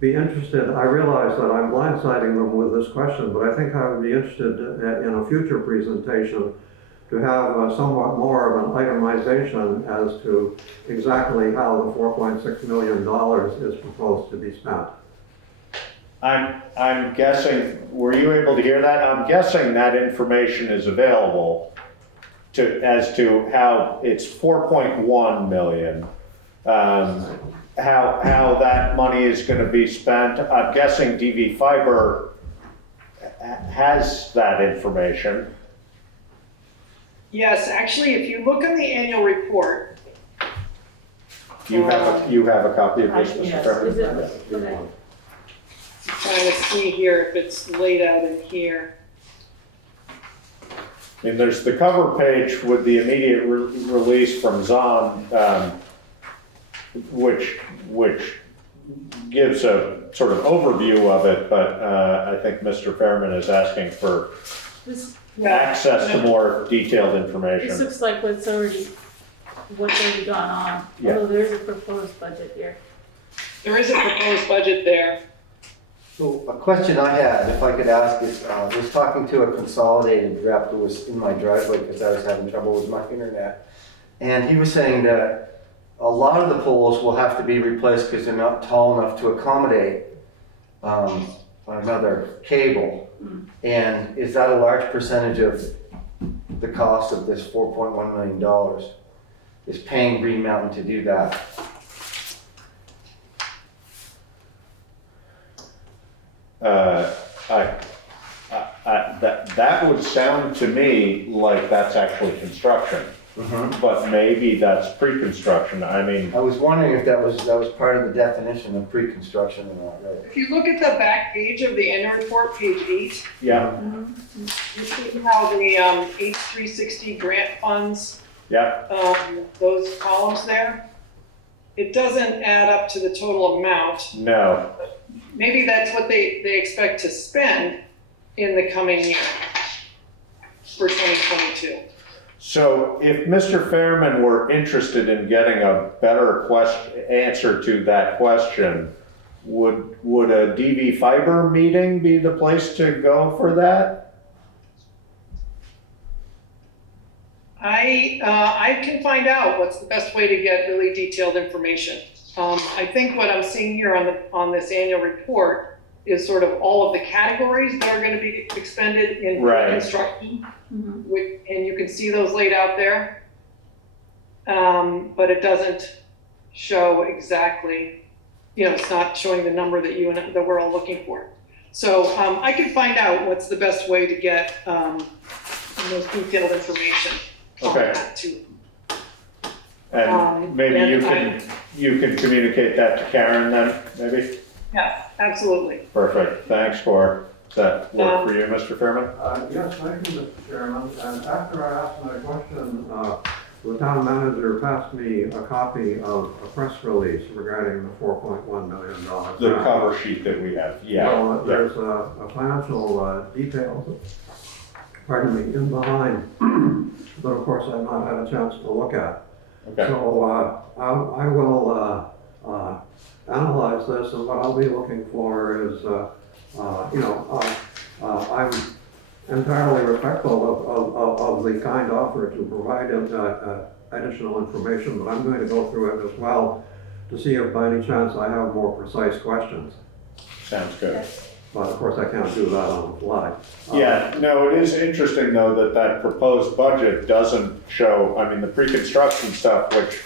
be interested. I realize that I'm blindsiding them with this question, but I think I would be interested in a future presentation to have somewhat more of an itemization as to exactly how the $4.6 million is proposed to be spent. I'm guessing, were you able to hear that? I'm guessing that information is available as to how it's 4.1 million. How that money is going to be spent. I'm guessing DV Fiber has that information. Yes, actually, if you look in the annual report, You have a copy of this, Mr. Yes. Fairman? Is it? Okay. trying to see here if it's laid out in here. I mean, there's the cover page with the immediate release from Zahn, which gives a sort of overview of it, but I think Mr. Fairman is asking for access to more detailed This information. looks like what's already gone on, Yeah. although there is a proposed budget here. There is a proposed budget there. So a question I had, if I could ask, is I was talking to a consolidated rep who was in my driveway because I was having trouble with my internet. And he was saying that a lot of the poles will have to be replaced because they're not tall enough to accommodate another cable. And is that a large percentage of the cost of this $4.1 million? Is paying Green Mountain to do that? That would sound to me like that's actually construction, but maybe that's pre-construction. I mean, I was wondering if that was part of the definition of pre-construction or not, right? If you look at the back page of the annual report, page 8, yeah, you see how the H360 grant funds, yeah, those columns there, it doesn't add up to the total amount. no. Maybe that's what they expect to spend in the coming year for 2022. So if Mr. Fairman were interested in getting a better answer to that question, would a DV Fiber meeting be the place to go for that? I can find out what's the best way to get really detailed information. I think what I'm seeing here on this annual report is sort of all of the categories that are going to be expended in construction, and you can see those laid out there. But it doesn't show exactly, it's not showing the number that we're all looking for. So I can find out what's the best way to get most detailed information on that too. And maybe you can communicate that to Karen then, maybe? Yeah, absolutely. Perfect, thanks, Cor. Does that work for you, Mr. Fairman? Yes, thank you, Mr. Chairman. And after I asked my question, the town manager passed me a copy of a press release regarding the $4.1 million. The cover sheet that we have, yeah. Well, there's a financial details, in behind, but of course I've not had a chance to look at. Okay. So I will analyze this, and what I'll be looking for is, I'm entirely respectful of the kind offer to provide additional information, but I'm going to go through it as well to see if by any chance I have more precise questions. Sounds good. But of course I can't do that on the fly. Yeah, no, it is interesting though that proposed budget doesn't show, I mean, the pre-construction stuff, which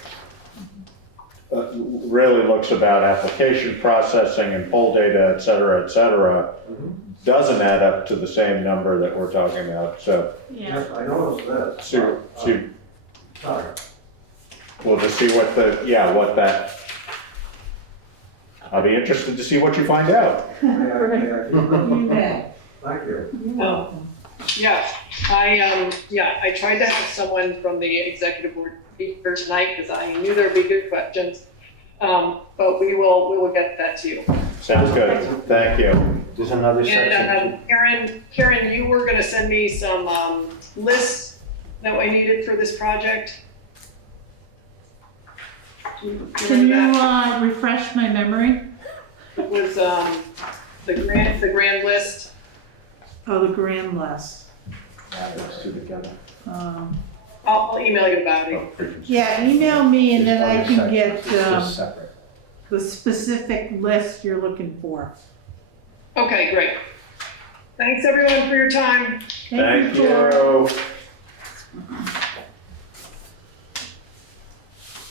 really looks about application processing and poll data, et cetera, doesn't add up to the same number that we're talking about, so. Yeah. Yes, I noticed that. Sorry. we'll just see what I'll be interested to see what you find out. You bet. Thank you. You're welcome. Yeah, I tried to have someone from the executive board speak here tonight because I knew there'd be good questions. But we will get that to you. Sounds good, thank you. There's another section. And Karen, you were gonna send me some lists that I needed for this project. Do you Can remember that? you refresh my memory? It was the grand list. Oh, the grand list. Add those two together. I'll email you about it. Yeah, email me and then I There's can other get sections, it's just separate. the specific list you're looking for. Okay, great. Thanks everyone for your time. Thank Tori. you.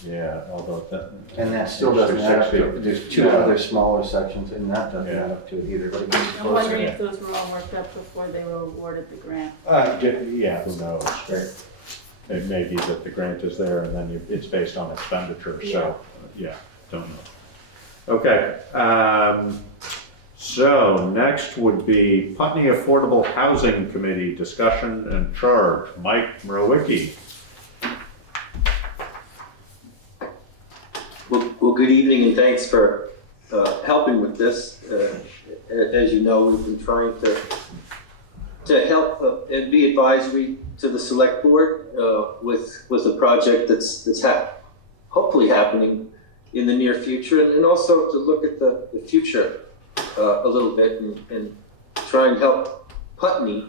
Yeah, although that. And that still doesn't add up to, there's two Yeah. other smaller sections, and that doesn't Yeah. add up to it either, but it gets I'm wondering closer. if those were all worked up before they were awarded the grant. Yeah, who knows? Right. It may be that the grant is there and then it's based on expenditure, so, yeah, don't know. Okay, so next would be Putney Affordable Housing Committee discussion and charge. Mike Mrowicki. Well, good evening and thanks for helping with this. As you know, we've been trying to help and be advisory to the Selectboard with a project that's hopefully happening in the near future, and also to look at the future a little bit and try and help Putney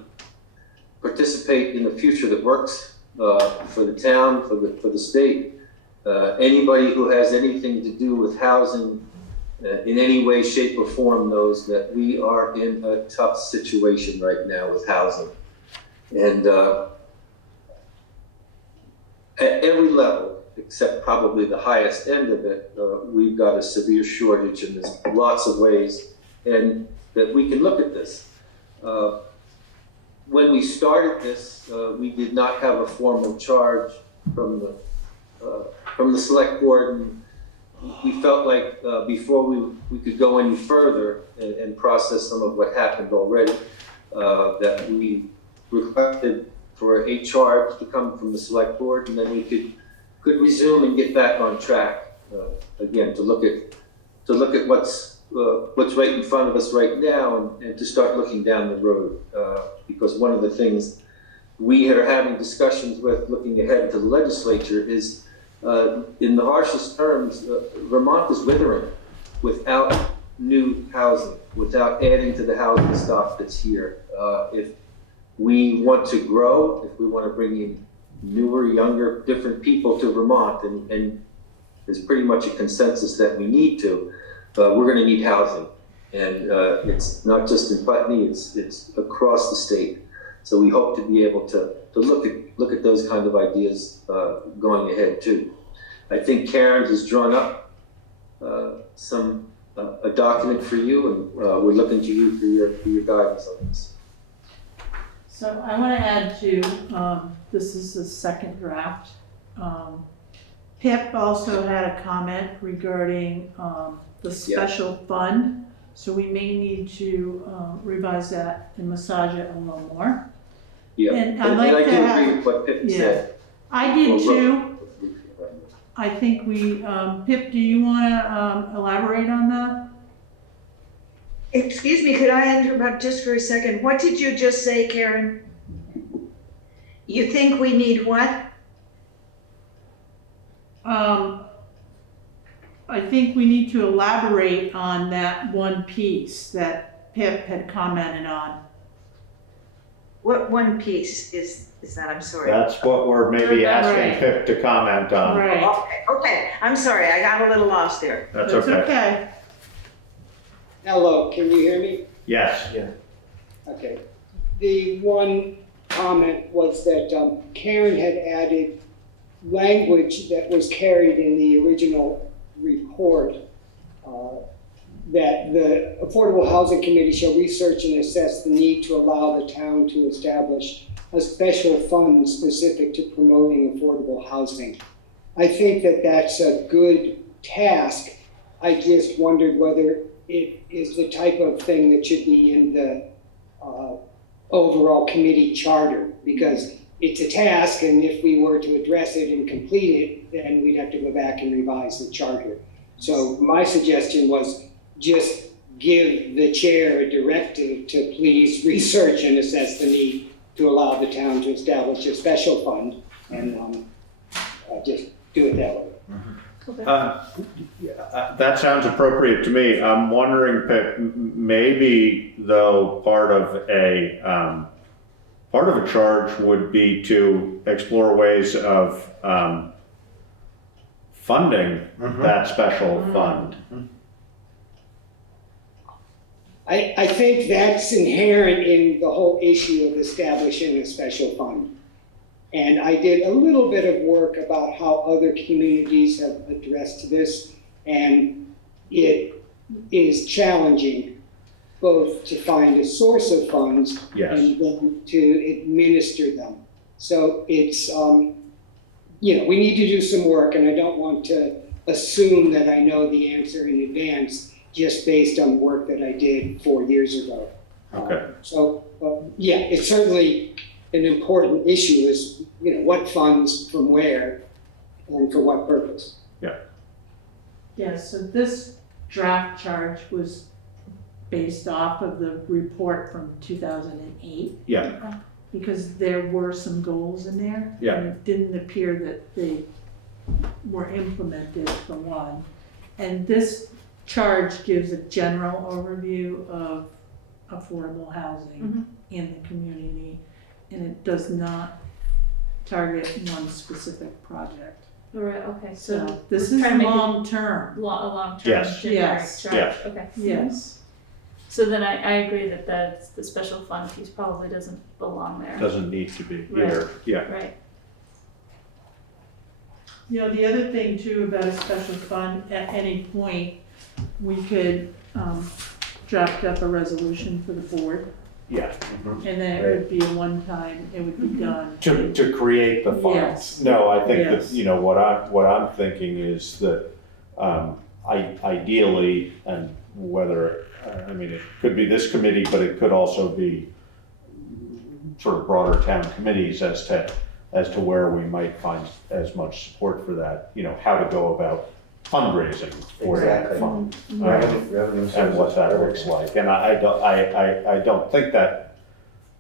participate in the future that works for the town, for the state. Anybody who has anything to do with housing in any way, shape, or form knows that we are in a tough situation right now with housing. And at every level, except probably the highest end of it, we've got a severe shortage, and there's lots of ways and that we can look at this. When we started this, we did not have a formal charge from the select board, and we felt like before we could go any further and process some of what happened already, that we requested for a charge to come from the select board, and then we could resume and get back on track again to look at what's right in front of us right now, and to start looking down the road, because one of the things we are having discussions with, looking ahead to the legislature, is in the harshest terms, Vermont is withering without new housing, without adding to the housing stock that's here. If we want to grow, if we want to bring in newer, younger, different people to Vermont, and there's pretty much a consensus that we need to, we're going to need housing. And it's not just in Putney, it's across the state. So we hope to be able to look at those kind of ideas going ahead too. I think Karen has drawn up a document for you, and we're looking to you for your guidance on this. So I want to add to, this is the second draft. Pip also had a comment regarding the special fund. So we may need to revise that and massage it a little more. Yeah, And and I'd like I to do have- agree with what Pip yeah. said. I did Well, too. I think we, Pip, do you want to elaborate on that? Excuse me, could I interrupt just for a second? What did you just say, Karen? You think we need what? I think we need to elaborate on that one piece that Pip had commented on. What one piece is that? I'm sorry. That's what we're maybe asking Right. Pip to comment on. Right, Okay, I'm sorry, I got a little lost there. That's that's okay. okay. Hello, can you hear me? Yes. Okay. The one comment was that Karen had added language that was carried in the original report, that the Affordable Housing Committee shall research and assess the need to allow the town to establish a special fund specific to promoting affordable housing. I think that that's a good task. I just wondered whether it is the type of thing that should be in the overall committee charter, because it's a task, and if we were to address it and complete it, then we'd have to go back and revise the charter. So my suggestion was just give the chair a directive to please research and assess the need to allow the town to establish a special fund, and just do it that way. Okay. That sounds appropriate to me. I'm wondering, maybe though, part of a charge would be to explore ways of funding that special fund. I think that's inherent in the whole issue of establishing a special fund. And I did a little bit of work about how other communities have addressed this, and it is challenging both to find a source of funds and then to administer them. So it's, we need to do some work, and I don't want to assume that I know the answer in advance just based on work that I did 4 years ago. Okay. It's certainly an important issue is, what funds from where and for what purpose. Yeah, so this draft charge was based off of the report from 2008. Yeah. Because there were some goals in there. Yeah. And it didn't appear that they were implemented for one. And this charge gives a general overview of affordable housing in the community, and it does not target one specific project. All right, okay, So so this we're is trying to make it long-term. a long-term Yes. generic Yes. charge, Yeah. okay. Yes. So then I agree that the special fund piece probably doesn't belong there. Doesn't need to be Right. here. Yeah. Right, The other thing too about a special fund, at any point, we could draft up a resolution for the board, Yeah. and then it would be a one-time, it would be done. To create the funds. Yes. No, I think Yes. that, what I'm thinking is that, ideally, and whether, it could be this committee, but it could also be sort of broader town committees as to where we might find as much support for that, how to go about fundraising for that Exactly. fund. Revenue And what that looks like. And I don't think that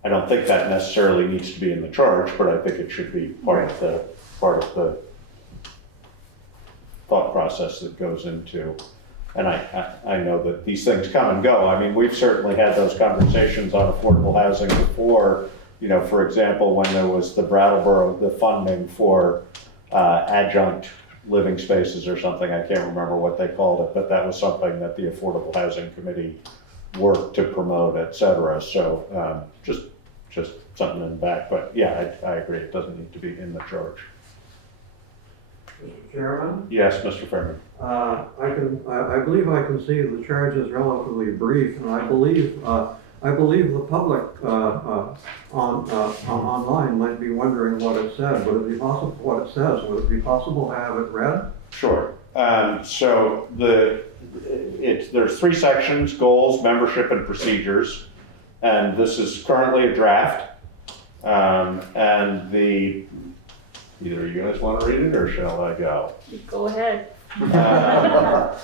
necessarily needs to be in the charge, but I think it should be part of the thought process that goes into. And I know that these things come and go. We've certainly had those conversations on affordable housing before. For example, when there was the Brattleboro, the funding for adjunct living spaces or something, I can't remember what they called it, but that was something that the Affordable Housing Committee worked to promote, et cetera. So just something in the back, but yeah, I agree, it doesn't need to be in the charge. Mr. Chairman? Yes, Mr. Fairman. I believe I can see the charge is relatively brief, and I believe the public online might be wondering what it said. Would it be possible, what it says, would it be possible to have it read? Sure. So there's 3 sections: goals, membership, and procedures. And this is currently a draft. And either you guys want to read it, or shall I go? go ahead. The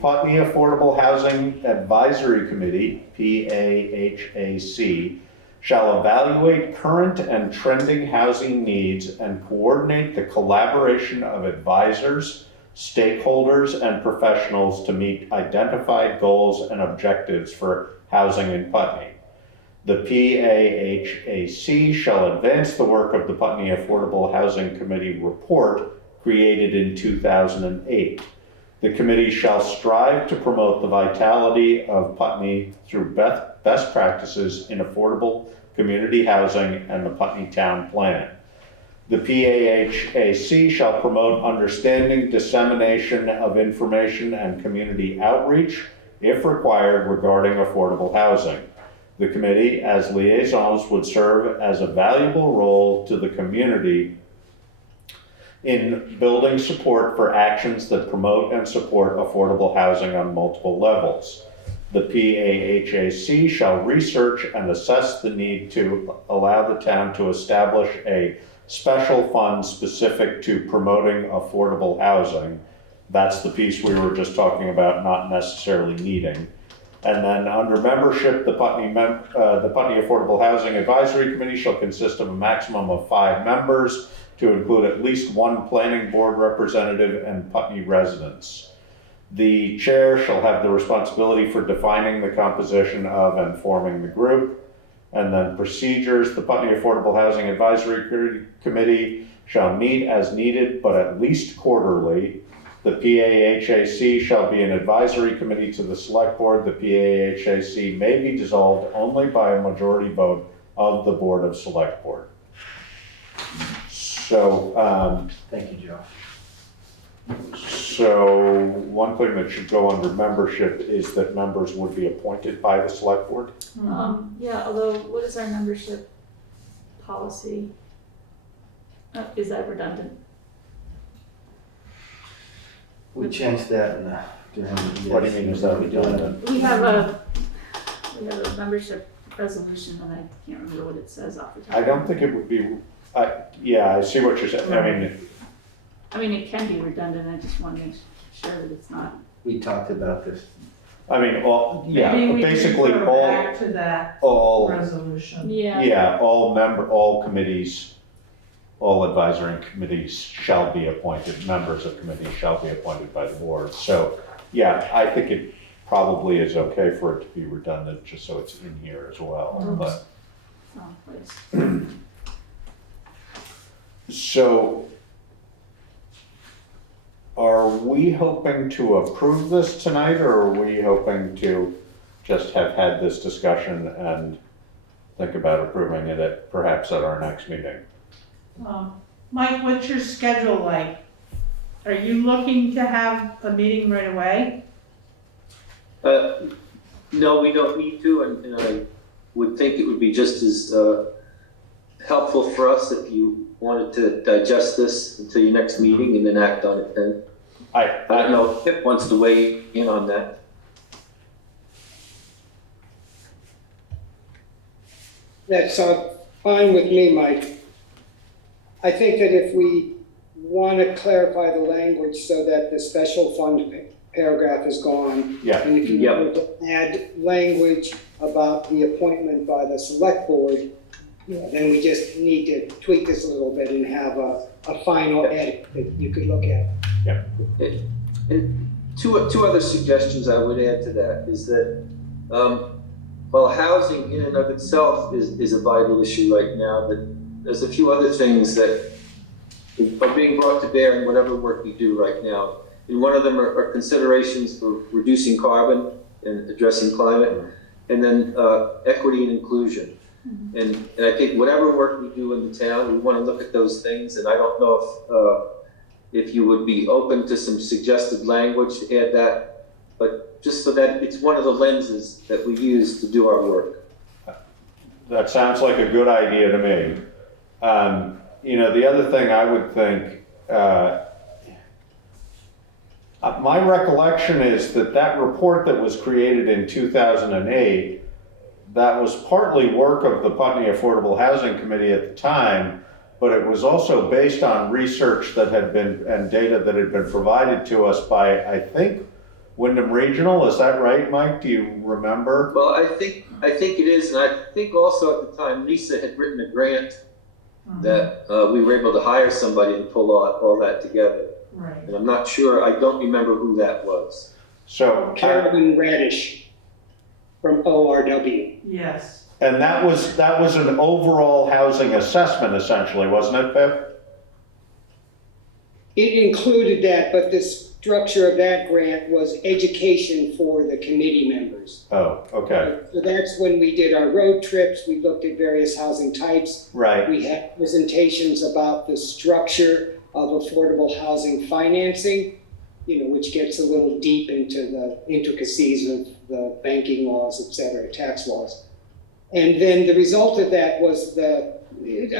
Putney Affordable Housing Advisory Committee, PAHAC, shall evaluate current and trending housing needs and coordinate the collaboration of advisors, stakeholders, and professionals to meet identified goals and objectives for housing in Putney. The PAHAC shall advance the work of the Putney Affordable Housing Committee report created in 2008. The committee shall strive to promote the vitality of Putney through best practices in affordable community housing and the Putney Town Plan. The PAHAC shall promote understanding, dissemination of information, and community outreach, if required, regarding affordable housing. The committee, as liaisons, would serve as a valuable role to the community in building support for actions that promote and support affordable housing on multiple levels. The PAHAC shall research and assess the need to allow the town to establish a special fund specific to promoting affordable housing. That's the piece we were just talking about, not necessarily needing. And then under membership, the Putney Affordable Housing Advisory Committee shall consist of a maximum of 5 members, to include at least 1 planning board representative and Putney residents. The chair shall have the responsibility for defining the composition of and forming the group. And then procedures, the Putney Affordable Housing Advisory Committee shall meet as needed, but at least quarterly. The PAHAC shall be an advisory committee to the select board. The PAHAC may be dissolved only by a majority vote of the Board of Select Board. So, Thank you, Joe. so one thing that should go under membership is that members would be appointed by the select board. Yeah, although what is our membership policy? Is that redundant? We changed that during the. What do you mean, is that redundant? We have a membership resolution and I can't remember what it says off the top. I don't think it would be, yeah, I see what you're saying. I mean, it can be redundant, I just want to make sure that it's not. We talked about this. Maybe we basically refer all, back to that all, resolution. Yeah. all committees, all advisory committees shall be appointed, members of committees shall be appointed by the board. So, yeah, I think it probably is okay for it to be redundant, just so it's in here as well, but. Place. So, are we hoping to approve this tonight, or are we hoping to just have had this discussion and think about approving it perhaps at our next meeting? Mike, what's your schedule like? Are you looking to have a meeting right away? No, we don't need to, and I would think it would be just as helpful for us if you wanted to digest this until your next meeting and then act on it then. I don't know if Pip wants to weigh in on that. That's fine with me, Mike. I think that if we want to clarify the language so that the special fund paragraph is gone, Yeah. and if you want to add language about the appointment by the select board, then we just need to tweak this a little bit and have a final edit that you could look at. And two other suggestions I would add to that is that while housing in and of itself is a vital issue right now, that there's a few other things that are being brought to bear in whatever work we do right now. And one of them are considerations for reducing carbon and addressing climate, and then equity and inclusion. And I think whatever work we do in the town, we want to look at those things. And I don't know if you would be open to some suggested language to add that, but just so that it's one of the lenses that we use to do our work. That sounds like a good idea to me. The other thing I would think, my recollection is that report that was created in 2008, that was partly work of the Putney Affordable Housing Committee at the time, but it was also based on research that had been, and data that had been provided to us by, I think, Windham Regional. Is that right, Mike? Do you remember? Well, I think it is, and I think also at the time Lisa had written a grant that we were able to hire somebody to pull all that together. Right. And I'm not sure, I don't remember who that was. So Carolyn Radish from ORW. Yes. And that was an overall housing assessment, essentially, wasn't it, Pip? It included that, but the structure of that grant was education for the committee members. Oh, okay. So that's when we did our road trips, we looked at various housing types. Right. We had presentations about the structure of affordable housing financing, which gets a little deep into the intricacies of the banking laws, et cetera, tax laws. And then the result of that was a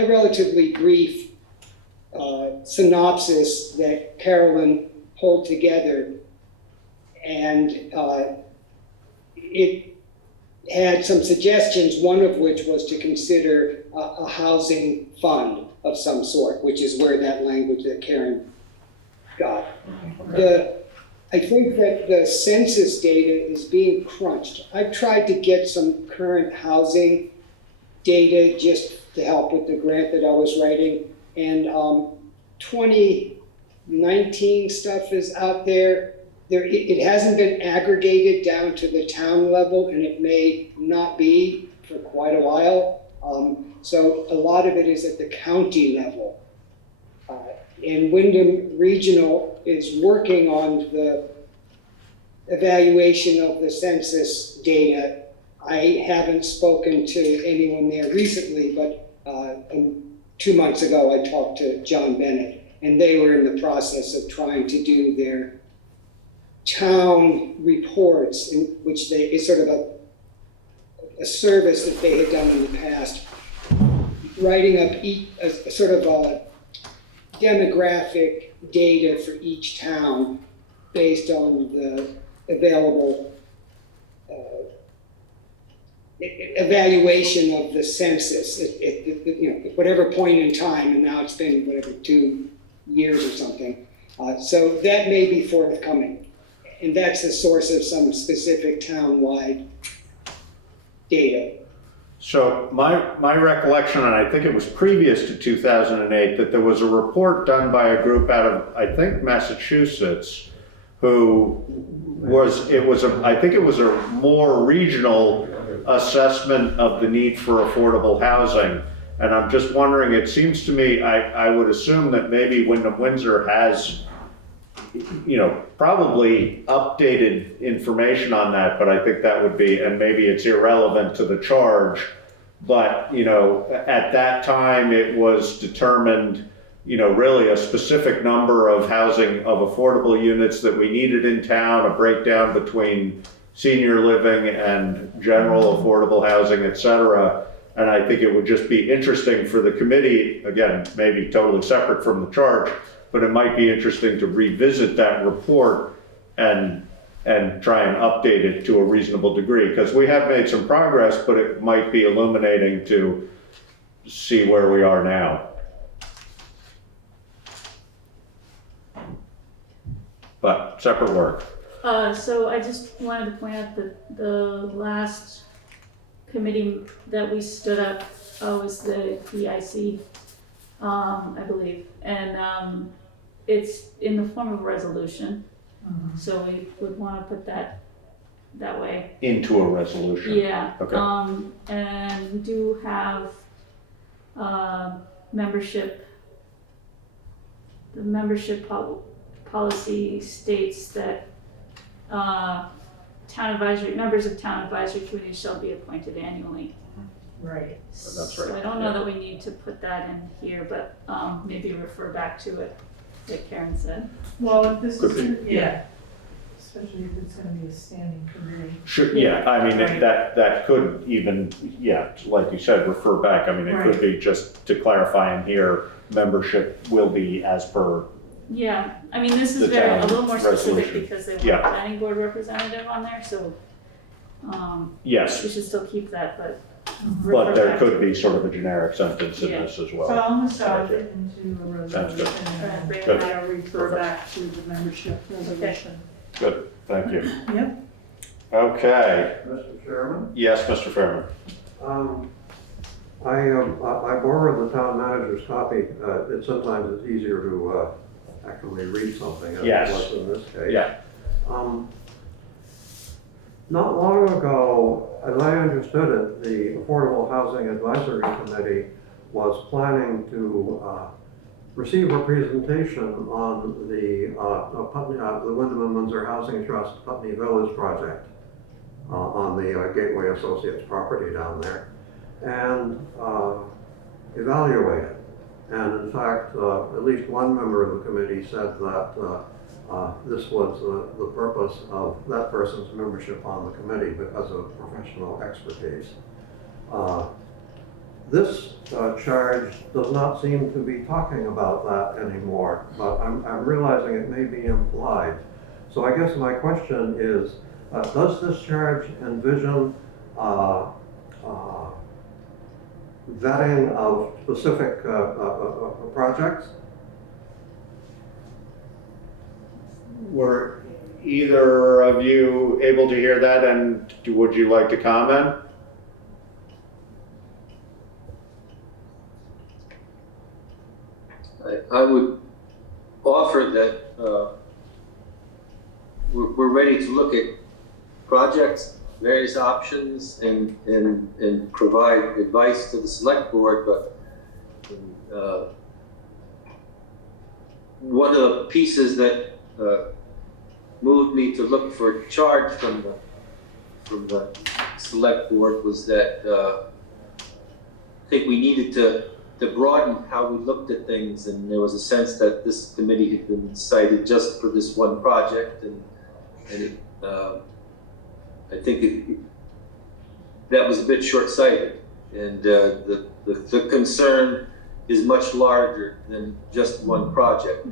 relatively brief synopsis that Carolyn pulled together. And it had some suggestions, one of which was to consider a housing fund of some sort, which is where that language that Karen got. I think that the census data is being crunched. I've tried to get some current housing data just to help with the grant that I was writing. And 2019 stuff is out there. It hasn't been aggregated down to the town level, and it may not be for quite a while. So a lot of it is at the county level. And Windham Regional is working on the evaluation of the census data. I haven't spoken to anyone there recently, but 2 months ago I talked to John Bennett, and they were in the process of trying to do their town reports, in which it's sort of a service that they had done in the past, writing up a sort of a demographic data for each town based on the available evaluation of the census at whatever point in time, and now it's been 2 years or something. So that may be forthcoming, and that's the source of some specific town-wide data. So my recollection, and I think it was previous to 2008, that there was a report done by a group out of, I think, Massachusetts, who I think it was a more regional assessment of the need for affordable housing. And I'm just wondering, it seems to me, I would assume that maybe Windham Windsor has, probably updated information on that, but I think that would be, and maybe it's irrelevant to the charge, but, at that time it was determined, really a specific number of affordable units that we needed in town, a breakdown between senior living and general affordable housing, et cetera. And I think it would just be interesting for the committee, again, maybe totally separate from the charge, but it might be interesting to revisit that report and try and update it to a reasonable degree, because we have made some progress, but it might be illuminating to see where we are now. But separate work. So I just wanted to point out that the last committee that we stood up was the EIC, I believe, and it's in the form of a resolution. So we would want to put that way. Into a resolution. Yeah. Okay. And we do have membership. The membership policy states that members of town advisory committees shall be appointed annually. Right. That's right. So I don't know that we need to put that in here, but maybe refer back to it that Karen said. Well, if this Could is, especially if it's gonna be a standing committee. Sure, yeah, I mean, Right. that could even, like you said, refer back. I mean, it could be just to clarify in here, membership will be as per. Yeah, I mean, this is The a town little more specific resolution. because they want Yeah. a planning board representative on there, so Yes, we should still keep that, but. but refer there back could to- be sort of a generic sentence in Yeah. this as So well. I'll massage it into a Sounds good. resolution and Bring it Good. back. I'll refer back to the membership resolution. Good, thank you. Yep. Okay, Mr. Chairman? yes, Mr. Fairman. I borrowed the town manager's copy. Sometimes it's easier to actually read something as it Yes. was in this case. Yeah. Not long ago, as I understood it, the Affordable Housing Advisory Committee was planning to receive a presentation on the Putney, the Windham and Windsor Housing Trust Putney Village project on the Gateway Associates property down there, and evaluate it. And in fact, at least one member of the committee said that this was the purpose of that person's membership on the committee because of professional expertise. this charge does not seem to be talking about that anymore, but I'm realizing it may be implied. So I guess my question is, does this charge envision vetting of specific projects? Were either of you able to hear that, and would you like to comment? I would offer that we're ready to look at projects, various options, and provide advice to the select board, but one of the pieces that moved me to look for a charge from the select board was that I think we needed to broaden how we looked at things, and there was a sense that this committee had been cited just for this one project, and it, I think that was a bit short-sighted, and the concern is much larger than just one project.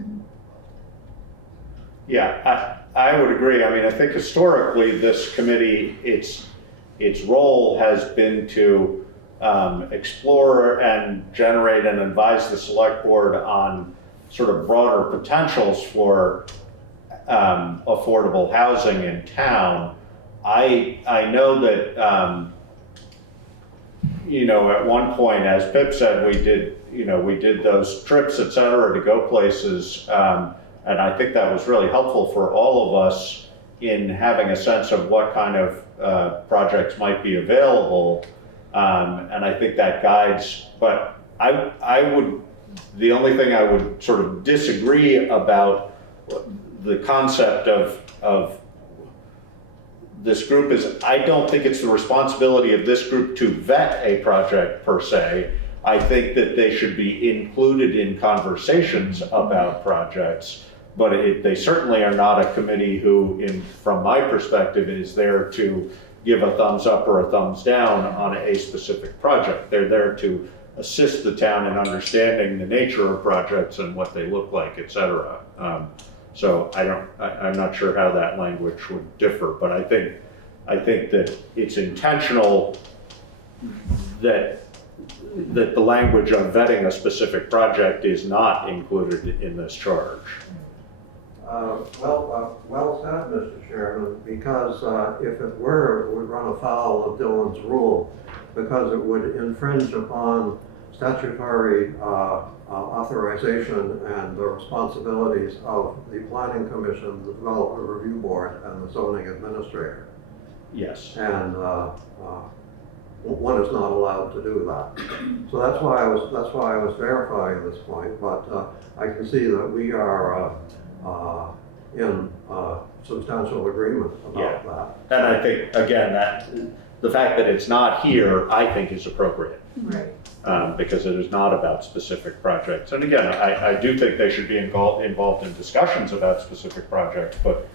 Yeah, I would agree. I mean, I think historically this committee, its role has been to explore and generate and advise the select board on sort of broader potentials for affordable housing in town. I know that, you know, at one point, as Pip said, we did those trips, et cetera, to go places. And I think that was really helpful for all of us in having a sense of what kind of projects might be available. And I think that guides, but the only thing I would sort of disagree about the concept of this group is, I don't think it's the responsibility of this group to vet a project per se. I think that they should be included in conversations about projects, but they certainly are not a committee who, from my perspective, is there to give a thumbs up or a thumbs down on a specific project. They're there to assist the town in understanding the nature of projects and what they look like, et cetera. So I'm not sure how that language would differ, but I think that it's intentional that the language of vetting a specific project is not included in this charge. Well said, Mr. Chairman, because if it were, it would run afoul of Dillon's rule, because it would infringe upon statutory authorization and the responsibilities of the Planning Commission, the Development Review Board, and the zoning administrator. Yes. And one is not allowed to do that. So that's why I was verifying this point. But I can see that we are in substantial agreement about that. And I think, again, that the fact that it's not here, I think, is appropriate. Right. Because it is not about specific projects. And again, I do think they should be involved in discussions about specific projects, but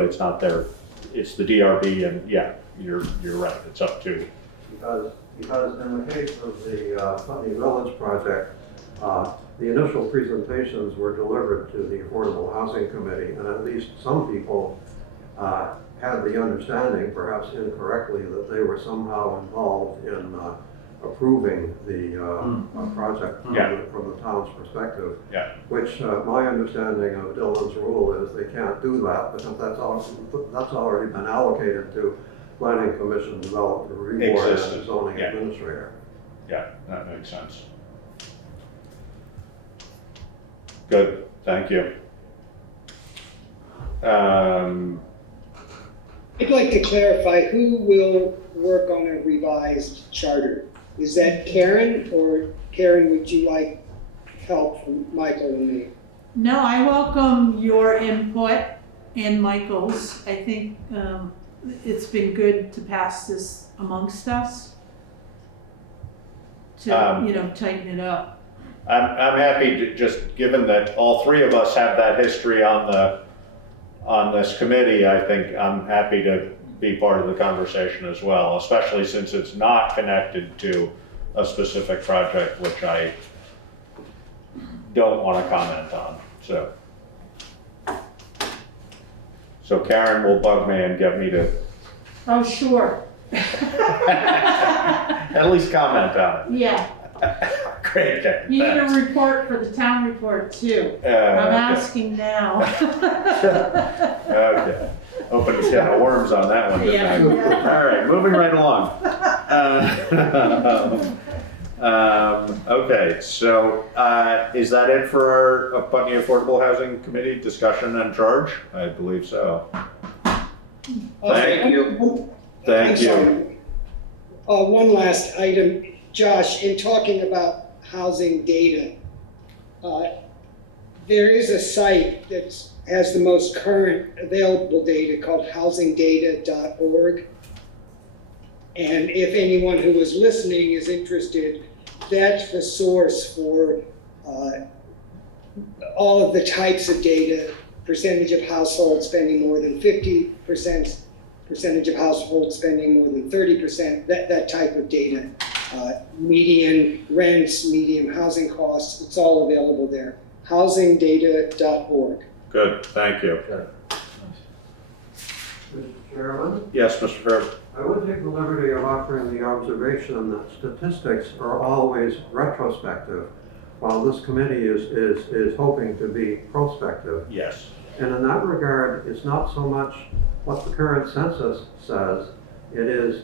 it's not their, it's the DRB, and yeah, you're right, it's up to. Because in the case of the Putney Village project, the initial presentations were delivered to the Affordable Housing Committee, and at least some people had the understanding, perhaps incorrectly, that they were somehow involved in approving the project from the town's perspective. Yeah. Which my understanding of Dillon's rule is they can't do that because that's already been allocated to Planning Commission, Development Review Board, and zoning administrator. Yeah, that makes sense. Good, thank you. I'd like to clarify who will work on a revised charter. Is that Karen, or Karen, would you like help from Michael and me? No, I welcome your input and Michael's. I think it's been good to pass this amongst us to, tighten it up. I'm happy to, just given that all three of us have that history on this committee, I think I'm happy to be part of the conversation as well, especially since it's not connected to a specific project, which I don't want to comment on, so. So Karen will bug me and get me to Oh, sure. at least comment on Yeah, it. Great, Karen, you need a thanks. report for the town report too. I'm Okay. asking now. Okay, open a can of worms on that one. Yeah. All right, moving right along. Okay, so is that it for our Putney Affordable Housing Committee discussion and charge? I believe so. Thank you. Thank I'm you. sorry. One last item, Josh, in talking about housing data, there is a site that has the most current available data called housingdata.org. And if anyone who was listening is interested, that's the source for all of the types of data, percentage of households spending more than 50%, percentage of households spending more than 30%, that type of data. Median rents, median housing costs, it's all available there. Housingdata.org. Good, thank you. Mr. Chairman, Yes, Mr. Fairban. I would take the liberty of offering the observation that statistics are always retrospective, while this committee is hoping to be prospective. Yes. And in that regard, it's not so much what the current census says, it is,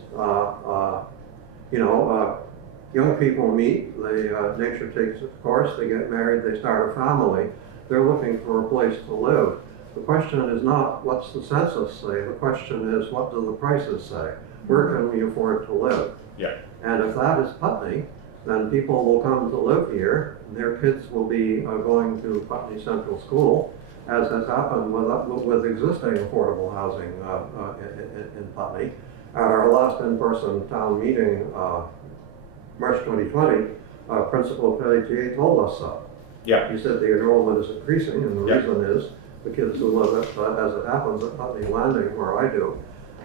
young people meet, nature takes its course, they get married, they start a family, they're looking for a place to live. The question is not what's the census say, the question is what do the prices say? Where can we afford to live? Yeah. And if that is Putney, then people will come to live here, and their kids will be going to Putney Central School, as has happened with existing affordable housing in Putney. At our last in-person town meeting, March 2020, Principal Pelletier told us so. Yeah. He said the enrollment is increasing, and the Yeah. reason is the kids who live at, as it happens, at Putney Landing, where I do.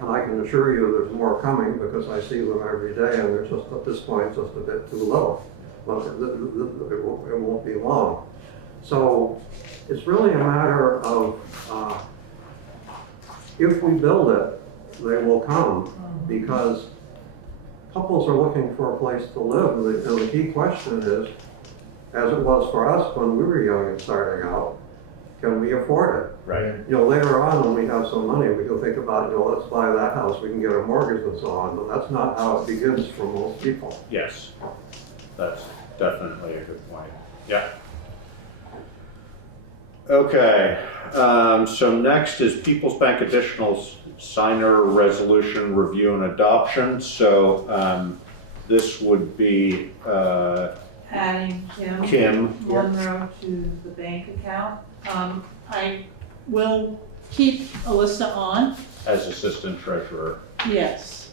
And I can assure you there's more coming because I see them every day, and they're just, at this point, just a bit too low. But it won't be long. So it's really a matter of, if we build it, they will come, because couples are looking for a place to live, and the key question is, as it was for us when we were young and starting out, can we afford it? Right. Later on when we have some money, we can think about, let's buy that house, we can get a mortgage and so on, but that's not how it begins for most people. Yes, that's definitely a good point. Yeah. Okay, so next is People's Bank Additional Signer Resolution Review and Adoption. So this would be Adding Kim. Monroe to the bank account. I will keep Alyssa on, As Assistant Treasurer. yes,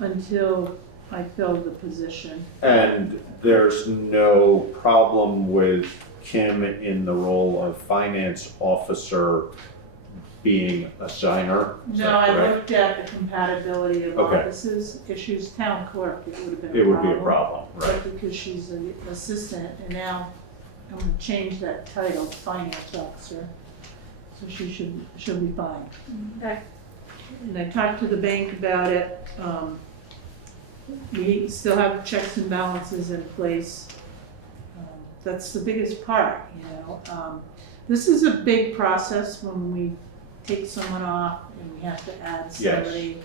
until I fill the position. And there's no problem with Kim in the role of Finance Officer being a signer? Is No, that I correct? looked at the compatibility of Okay. offices. If she was town clerk, it would have been a It problem. would be a problem, right? But because she's an assistant, and now I'm gonna change that title, to finance officer, so she'll be fine. Okay. And I talked to the bank about it. We still have checks and balances in place. That's the biggest part, This is a big process when we take someone off and we have to add Yes. somebody.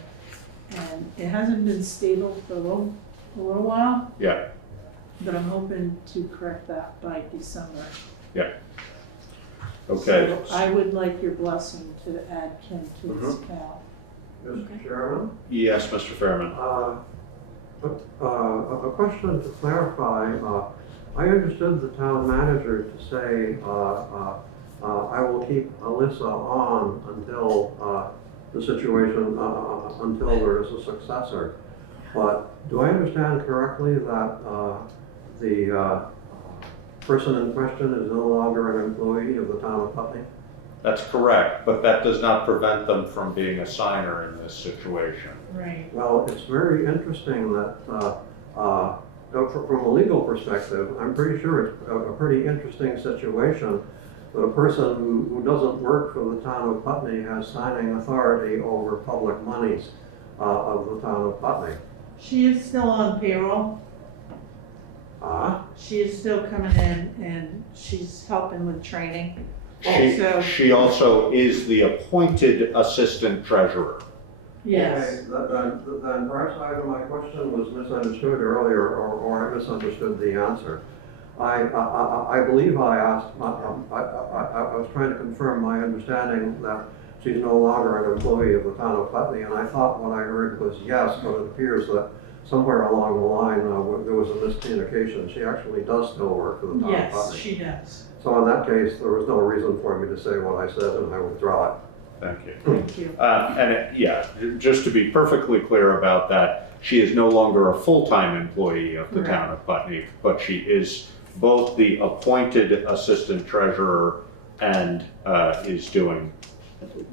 And it hasn't been stable for a little while, Yeah, but I'm hoping to correct that by December. okay. So I would like your blessing to add Kim to this Mhm. account. Mr. Chairman? Yes, Mr. Fairman. A question to clarify. I understood the town manager to say, I will keep Alyssa on until the situation, until there is a successor. But do I understand correctly that the person in question is no longer an employee of the town of Putney? That's correct, but that does not prevent them from being a signer in this situation. Right. Well, it's very interesting that from a legal perspective, I'm pretty sure it's a pretty interesting situation that a person who doesn't work for the town of Putney has signing authority over public monies of the town of Putney. She is still on payroll. Ah, She is still coming in and she's helping with training. So- She also is the appointed assistant treasurer. Yes. okay, then perhaps either my question was misunderstood earlier or I misunderstood the answer. I believe I asked, I was trying to confirm my understanding that she's no longer an employee of the town of Putney, and I thought what I heard was yes, but it appears that somewhere along the line, there was a miscommunication. She actually does still work for the town of Yes, Putney. she does. So in that case, there was no reason for me to say what I said, and I withdraw it. Thank you. Thank you. Yeah, just to be perfectly clear about that, she is no longer a full-time employee of the Correct. town of Putney, but she is both the appointed assistant treasurer and is doing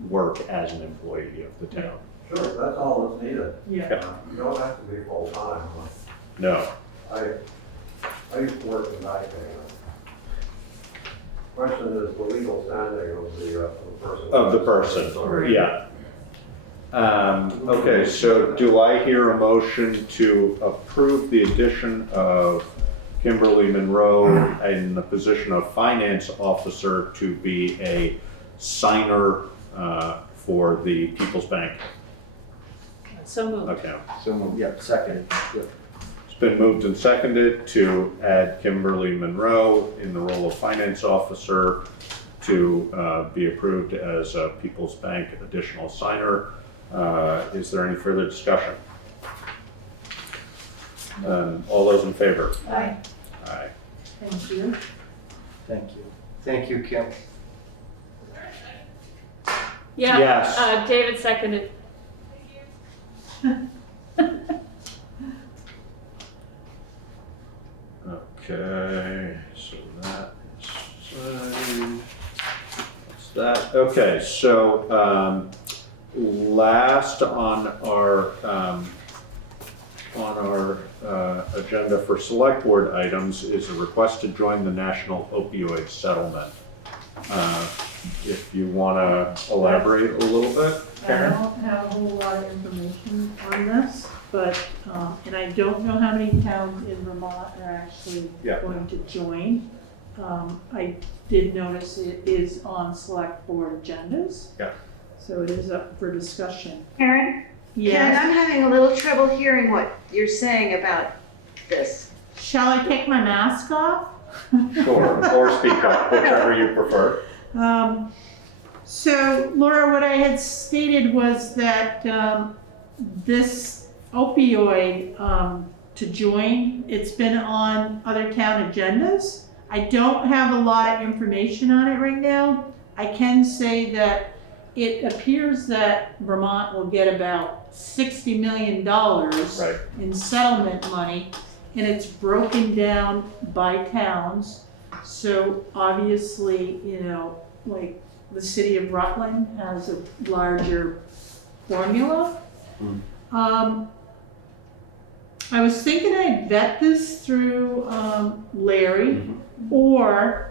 work as an employee of the town. Sure, that's all that's needed. Yeah. You don't have to be full-time. No. I used to work in IT. Question is the legal standing of the person. Of the person, yeah. Okay, so do I hear a motion to approve the addition of Kimberly Monroe in the position of finance officer to be a signer for the People's Bank So moved. account? So, yeah, second. It's been moved and seconded to add Kimberly Monroe in the role of finance officer to be approved as a People's Bank additional signer. Is there any further discussion? All those in favor? Aye. Aye. Thank you. Thank you. Thank you, Kim. Yeah, Yes. David seconded. Okay, so that is signed. That's that. Okay, so last on our agenda for select board items is a request to join the national opioid settlement. If you want to elaborate a little bit, I Karen? don't have a whole lot of information on this, but, and I don't know how many towns in Vermont are actually Yeah. going to join. I did notice it is on select board agendas. Yeah. So it is up for discussion. Karen? Karen, Yes, I'm having a little trouble hearing what you're saying about this. shall I take my mask off? Sure, or speak up, whichever you prefer. So Laura, what I had stated was that this opioid to join, it's been on other town agendas. I don't have a lot of information on it right now. I can say that it appears that Vermont will get about $60 million Right. in settlement money, and it's broken down by towns. So obviously, you know, like the city of Rutland has a larger formula. I was thinking I'd vet this through Larry or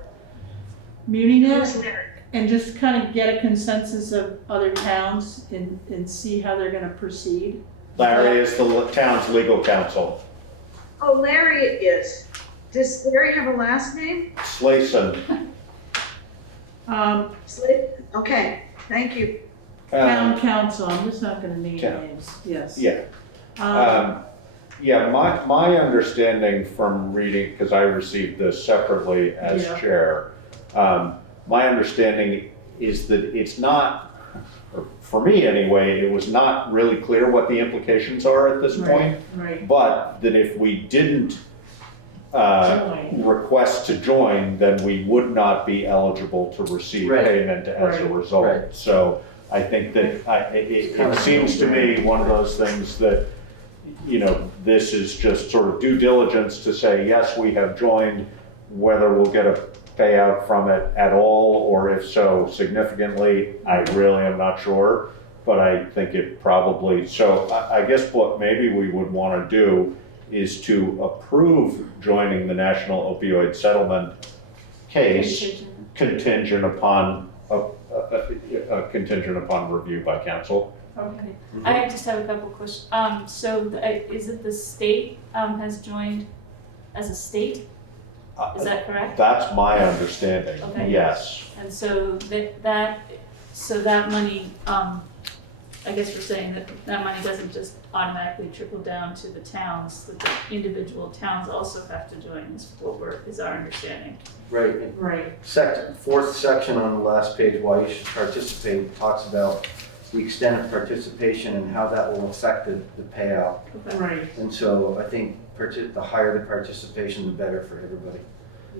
Muninet and just kind of get a consensus of other towns and see how they're gonna proceed. Larry is the town's legal counsel. Oh, Larry it is. Does Larry have a last name? Slayson. Okay, thank you. Town council, I'm just not gonna name Town. names, yes. Yeah. Yeah, my understanding from reading, because I received this separately as Yeah. chair, my understanding is that it's not, or for me anyway, it was not really clear what the implications are at this point, Right, but that if we didn't Join. request to join, then we would not be eligible to receive Right. payment as a Right. result. Right. So I think that it seems to me one of those things that, you know, this is just sort of due diligence to say, yes, we have joined, whether we'll get a payout from it at all, or if so, significantly, I really am not sure. But I think it probably, so I guess what maybe we would want to do is to approve joining the National Opioid Settlement case contingent upon review by council. Okay, I just have a couple of questions. Is it the state, has joined as a state? Is that correct? That's my understanding, Okay. yes. And so that money, I guess we're saying that money doesn't just automatically trickle down to the towns, that the individual towns also have to join, is our understanding. Right. Right. Fourth section on the last page, why you should participate, talks about the extent of participation and how that will affect the payout. Okay. Right, And so I think the higher the participation, the better for everybody.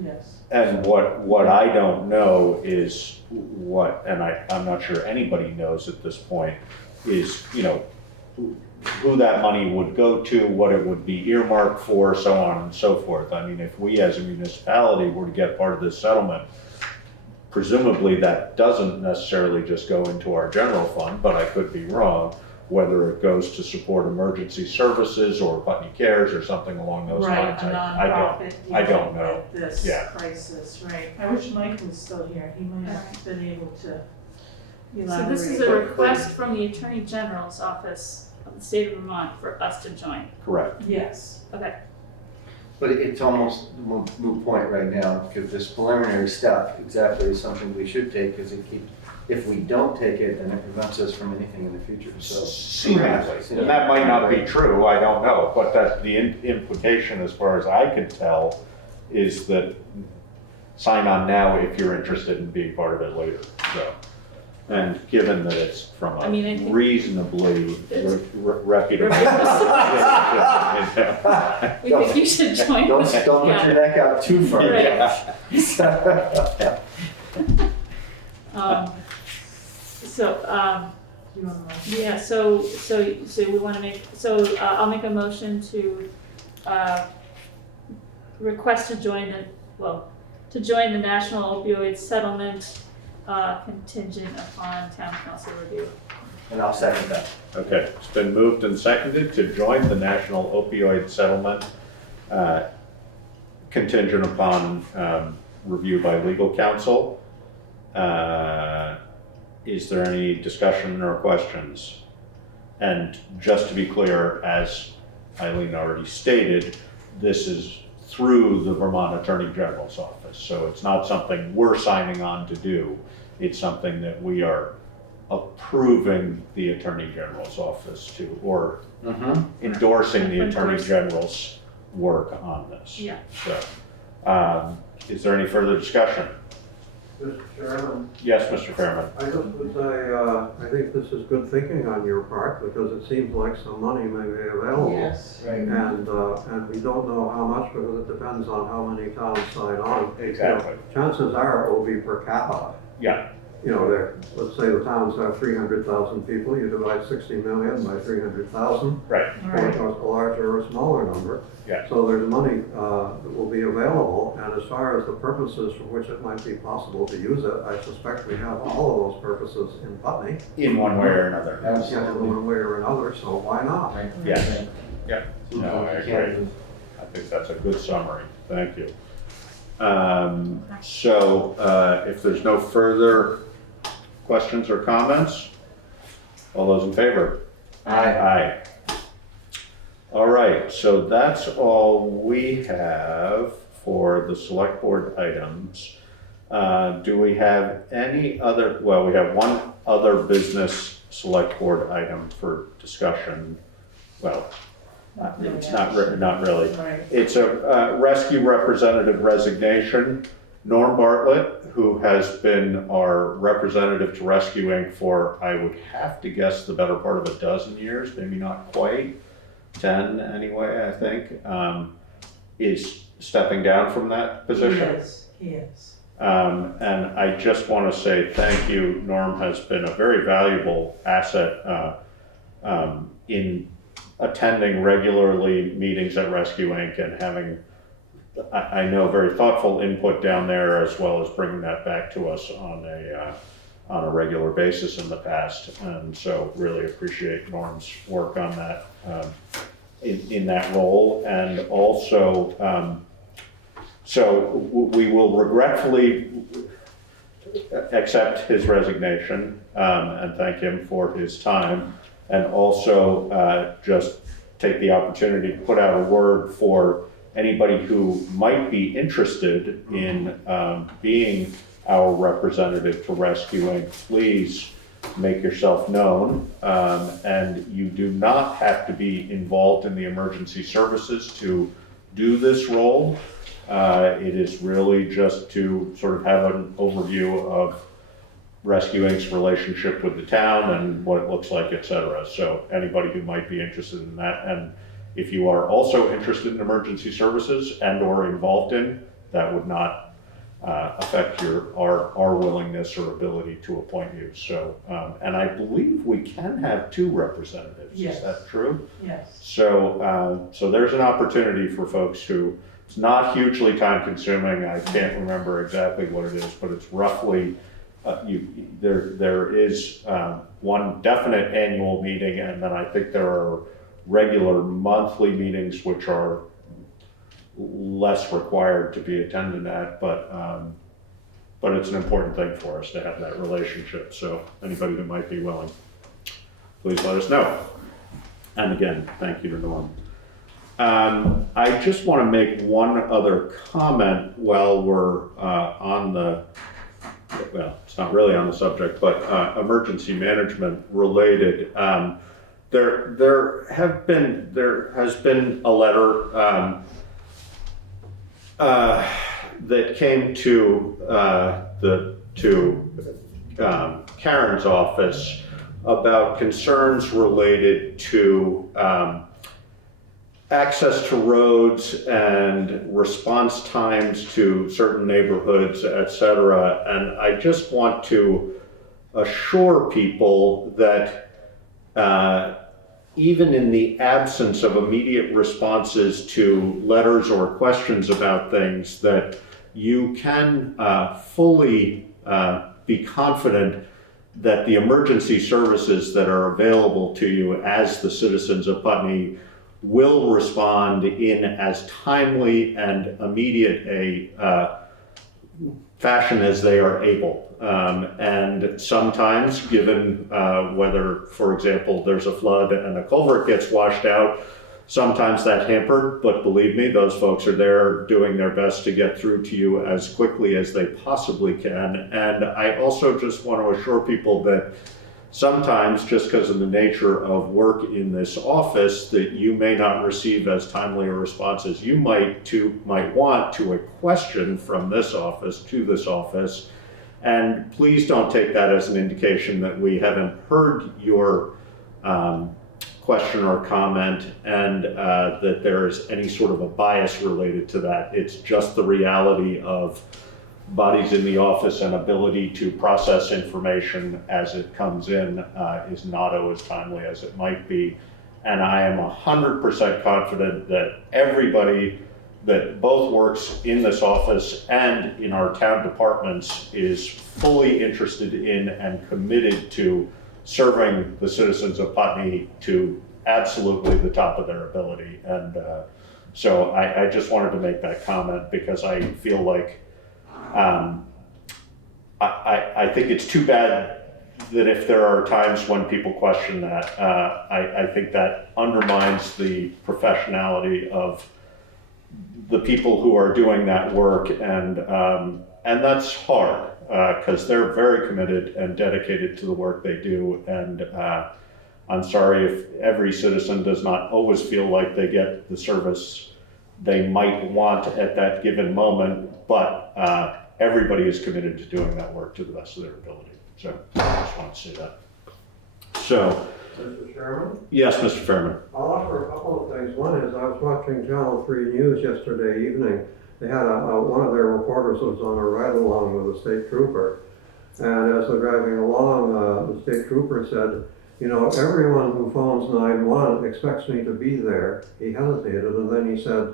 yes. And what I don't know is and I'm not sure anybody knows at this point, is, who that money would go to, what it would be earmarked for, so on and so forth. I mean, if we as a municipality were to get part of this settlement, presumably that doesn't necessarily just go into our general fund, but I could be wrong, whether it goes to support emergency services or Putney Cares or something along those Right, lines. a I nonprofit don't dealing know. with this Yeah. crisis, right. I wish Mike was still here, he might have been able to So elaborate. this is a request from the Attorney General's office of the state of Vermont for us to join. Correct. Yes, Okay, But it's almost a moot point right now, because this preliminary step exactly is something we should take, because if we don't take it, then it prevents us from anything in the future, so. Seemingly, and that might not be true, I don't know, but that the implication, as far as I could tell, is that sign on now if you're interested in being part of it later, so. And given that it's from I mean, I a think reasonably reputable. we think you should join. Don't put your neck out too far. Right. you want to? Yeah, so we want to I'll make a motion to, request to join the National Opioid Settlement, contingent upon town council review. And I'll second that. Okay, it's been moved and seconded to join the National Opioid Settlement, contingent upon review by legal counsel. Is there any discussion or questions? And just to be clear, as Eileen already stated, this is through the Vermont Attorney General's office. So it's not something we're signing on to do. It's something that we are approving the Attorney General's office to, or endorsing the Attorney General's work on this. Yeah. So, is there any further discussion? Mr. Chairman, Yes, Mr. Fairman. I just would say, I think this is good thinking on your part, because it seems like some money may be available. Yes. Right. And we don't know how much, because it depends on how many towns sign on. Exactly. Chances are it will be per capita. Yeah. Let's say the towns have 300,000 people, you divide 60 million by 300,000. Right. Right. Or a larger or a smaller number. Yeah. So there's money that will be available, and as far as the purposes for which it might be possible to use it, I suspect we have all of those purposes in Putney. In one way or another. In one way or another, so why not? Yes. Yeah. No, I agree. I think that's a good summary. Thank you. If there's no further questions or comments, all those in favor? Aye. Aye. All right, so that's all we have for the select board items. Do we have any other, well, we have one other business select board item for discussion. Well, it's not really. Right. It's a rescue representative resignation. Norm Bartlett, who has been our representative to Rescue Inc. for, I would have to guess, the better part of a dozen years, maybe not quite, 10 anyway, I think, is stepping down from that position. He is. And I just want to say thank you. Norm has been a very valuable asset in attending regularly meetings at Rescue Inc. and having, I know, very thoughtful input down there, as well as bringing that back to us on a regular basis in the past. And so really appreciate Norm's work on that. in that role. And also, we will regretfully accept his resignation and thank him for his time, and also just take the opportunity to put out a word for anybody who might be interested in being our representative to rescuing. Please make yourself known, and you do not have to be involved in the emergency services to do this role. It is really just to sort of have an overview of Rescue Inc.'s relationship with the town and what it looks like, et cetera. So anybody who might be interested in that, and if you are also interested in emergency services and or involved in, that would not affect our willingness or ability to appoint you. So, and I believe we can have 2 representatives. Yes. Is that true? Yes. So, so there's an opportunity for folks who, it's not hugely time consuming. I can't remember exactly what it is, but it's roughly, there is one definite annual meeting, and then I think there are regular monthly meetings which are less required to be attended at, but it's an important thing for us to have that relationship. So anybody who might be willing, please let us know. And again, thank you to Norm. I just want to make one other comment while we're on the, well, it's not really on the subject, but emergency management related. There has been a letter that came to Karen's office about concerns related to access to roads and response times to certain neighborhoods, et cetera. And I just want to assure people that even in the absence of immediate responses to letters or questions about things, that you can fully be confident that the emergency services that are available to you as the citizens of Putney will respond in as timely and immediate a fashion as they are able. And sometimes, given whether, for example, there's a flood and a culvert gets washed out, sometimes that hampered, but believe me, those folks are there doing their best to get through to you as quickly as they possibly can. And I also just want to assure people that sometimes, just because of the nature of work in this office, that you may not receive as timely a response as you might want to a question from this office to this office. And please don't take that as an indication that we haven't heard your question or comment, and that there is any sort of a bias related to that. It's just the reality of bodies in the office and ability to process information as it comes in is not always timely as it might be. And I am 100% confident that everybody that both works in this office and in our town departments is fully interested in and committed to serving the citizens of Putney to absolutely the top of their ability. And so I just wanted to make that comment because I feel like I think it's too bad that if there are times when people question that, I think that undermines the professionality of the people who are doing that work, and that's hard because they're very committed and dedicated to the work they do. And I'm sorry if every citizen does not always feel like they get the service they might want at that given moment, but everybody is committed to doing that work to the best of their ability. So I just want to say that. So, Mr. Chairman? Yes, Mr. Fairman. I'll offer a couple of things. One is I was watching Channel 3 News yesterday evening. They had one of their reporters was on a ride along with a state trooper. And as they're driving along, the state trooper said, you know, everyone who phones 911 expects me to be there. He hesitated and then he said,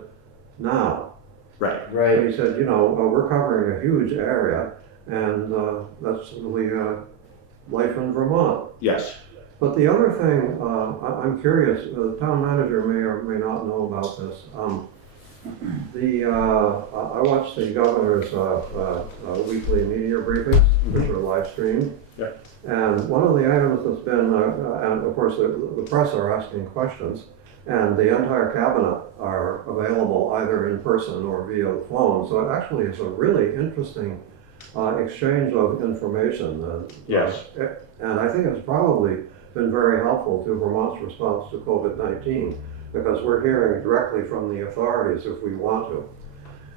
now. Right. Right. He said, you know, we're covering a huge area and that's really life in Vermont. Yes. But the other thing, I'm curious, the town manager may or may not know about this. I watched the governor's weekly media briefings, which are live streamed. Yeah. And one of the items that's been, and of course the press are asking questions, and the entire cabinet are available either in person or via the phone. So it actually is a really interesting exchange of information. Yes. And I think it's probably been very helpful to Vermont's response to COVID-19, because we're hearing directly from the authorities if we want to.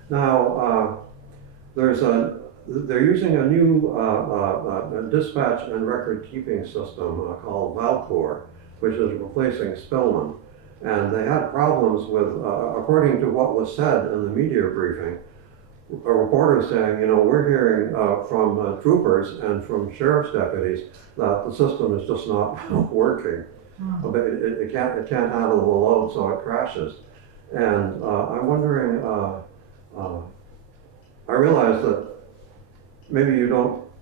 Now, they're using a new dispatch and record keeping system called Valcor, which is replacing Spillman. And they had problems with, according to what was said in the media briefing, a reporter saying, we're hearing from troopers and from sheriff's deputies that the system is just not working. But it can't handle the load, so it crashes. And I'm wondering, I realize that maybe you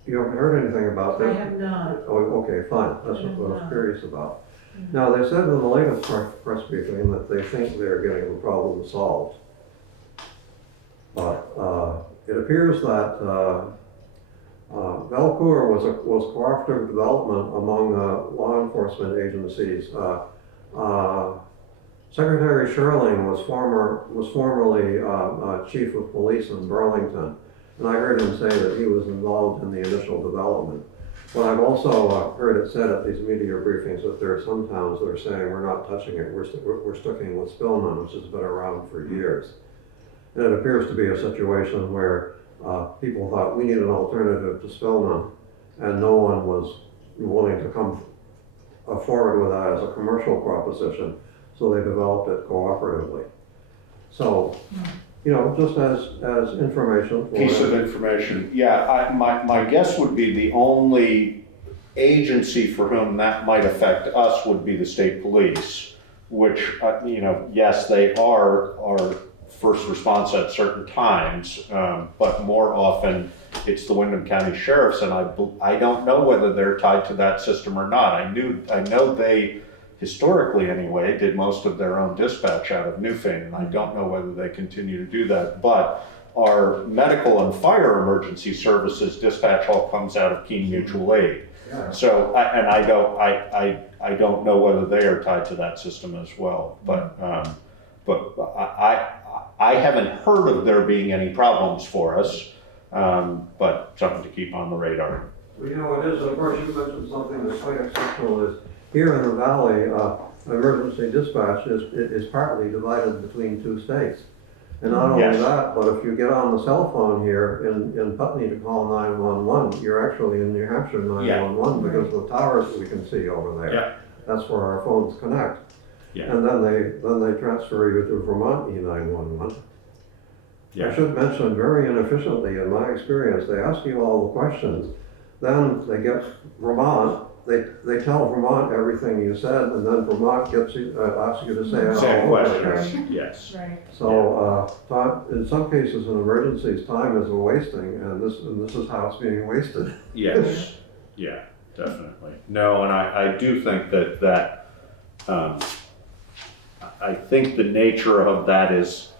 haven't heard anything about this. I have not. Oh, okay, fine. That's what I was curious about. Now, they said in the latest press briefing that they think they're getting the problem solved. But it appears that Valcour was cooperative development among law enforcement agencies. Secretary Sherling was formerly chief of police in Burlington, and I heard him say that he was involved in the initial development. But I've also heard it said at these media briefings that there are some towns that are saying we're not touching it, we're sticking with Spillman, which has been around for years. And it appears to be a situation where people thought we need an alternative to Spillman, and no one was willing to come forward with that as a commercial proposition, so they developed it cooperatively. So, just as information. Piece of information. Yeah, my guess would be the only agency for whom that might affect us would be the state police, which, yes, they are first response at certain times, but more often it's the Windham County Sheriffs, and I don't know whether they're tied to that system or not. I know they, historically anyway, did most of their own dispatch out of Newfane, and I don't know whether they continue to do that, but our medical and fire emergency services dispatch all comes out of Keene Mutual Aid. Yeah. So, I don't know whether they are tied to that system as well, but I haven't heard of there being any problems for us, but something to keep on the radar. Well, it is, of course, you mentioned something that's quite exceptional is here in the valley, emergency dispatch is partly divided between two states. And not only that, but if you get on the cell phone here in Putney to call 911, you're actually in New Hampshire 911 because of the towers that we can see over there. Yeah. That's where our phones connect. Yeah. And then they transfer you to Vermont E911. Yeah. I should mention very inefficiently, in my experience, they ask you all the questions, then they get Vermont, they tell Vermont everything you said, and then Vermont asks you to say Same okay. questions, yes. Right. So in some cases in emergencies, time is a wasting, and this is how it's being wasted. Yes, yeah, definitely. No, and I do think that I think the nature of that is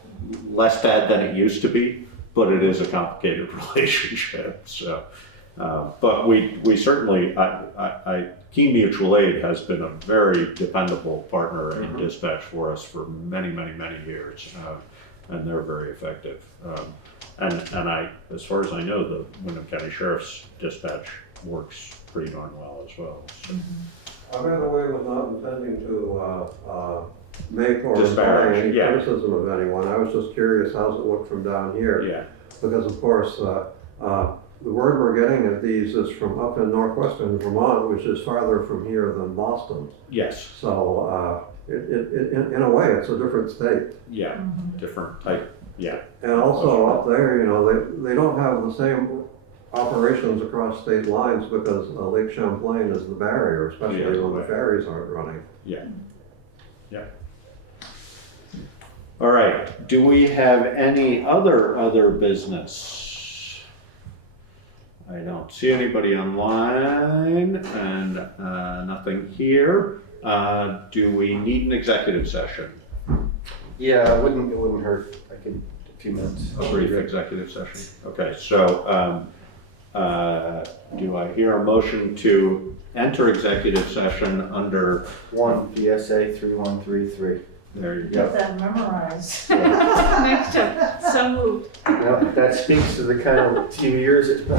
less bad than it used to be, but it is a complicated relationship. So, but we certainly, Keene Mutual Aid has been a very dependable partner in dispatch for us for many, many, many years, and they're very effective. And as far as I know, the Windham County Sheriff's dispatch works pretty darn well as well. So. I, by the way, was not intending to make or Disparage, imply any yeah. criticism of anyone. I was just curious how's it look from down here. Yeah. Because of course, the word we're getting at these is from up in northwestern Vermont, which is farther from here than Boston. Yes. So in a way, it's a different state. Yeah. Different type. Yeah. And also up there, they don't have the same operations across state lines because Lake Champlain is the barrier, especially when the ferries aren't running. Yeah. Yeah. All right. Do we have any other business? I don't see anybody online and nothing here. Do we need an executive session? Yeah, it wouldn't hurt. I could, a few minutes. A brief executive session. Okay, so do I hear a motion to enter executive session under, 1 PSA 3133. there you Get go. that memorized. Next up, so moved. That speaks to the kind of few years it's been.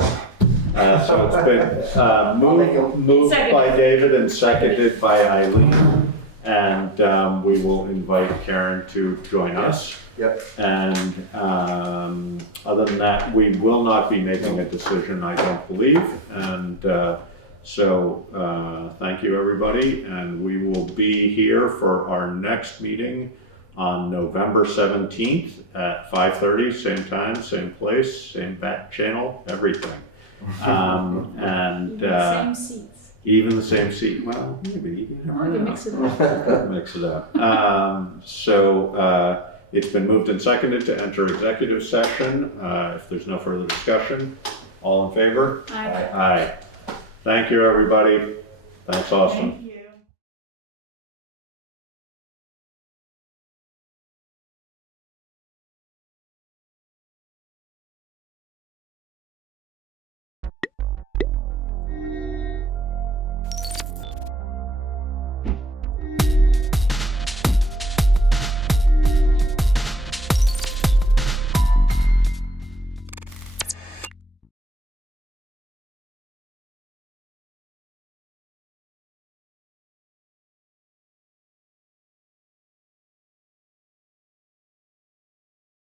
So it's been moved by David and seconded by Eileen. And we will invite Karen to join us. Yep. And other than that, we will not be making a decision, I don't believe. And so thank you, everybody. And we will be here for our next meeting on November 17th at 5:30, same time, same place, same back channel, everything. Even the same seats. Even the same seat, well, maybe. You never We can know. mix it up. Mix it up. So it's been moved and seconded to enter executive session. If there's no further discussion, all in favor? Aye. Aye. Thank you, everybody. Thanks, Austin. Thank you.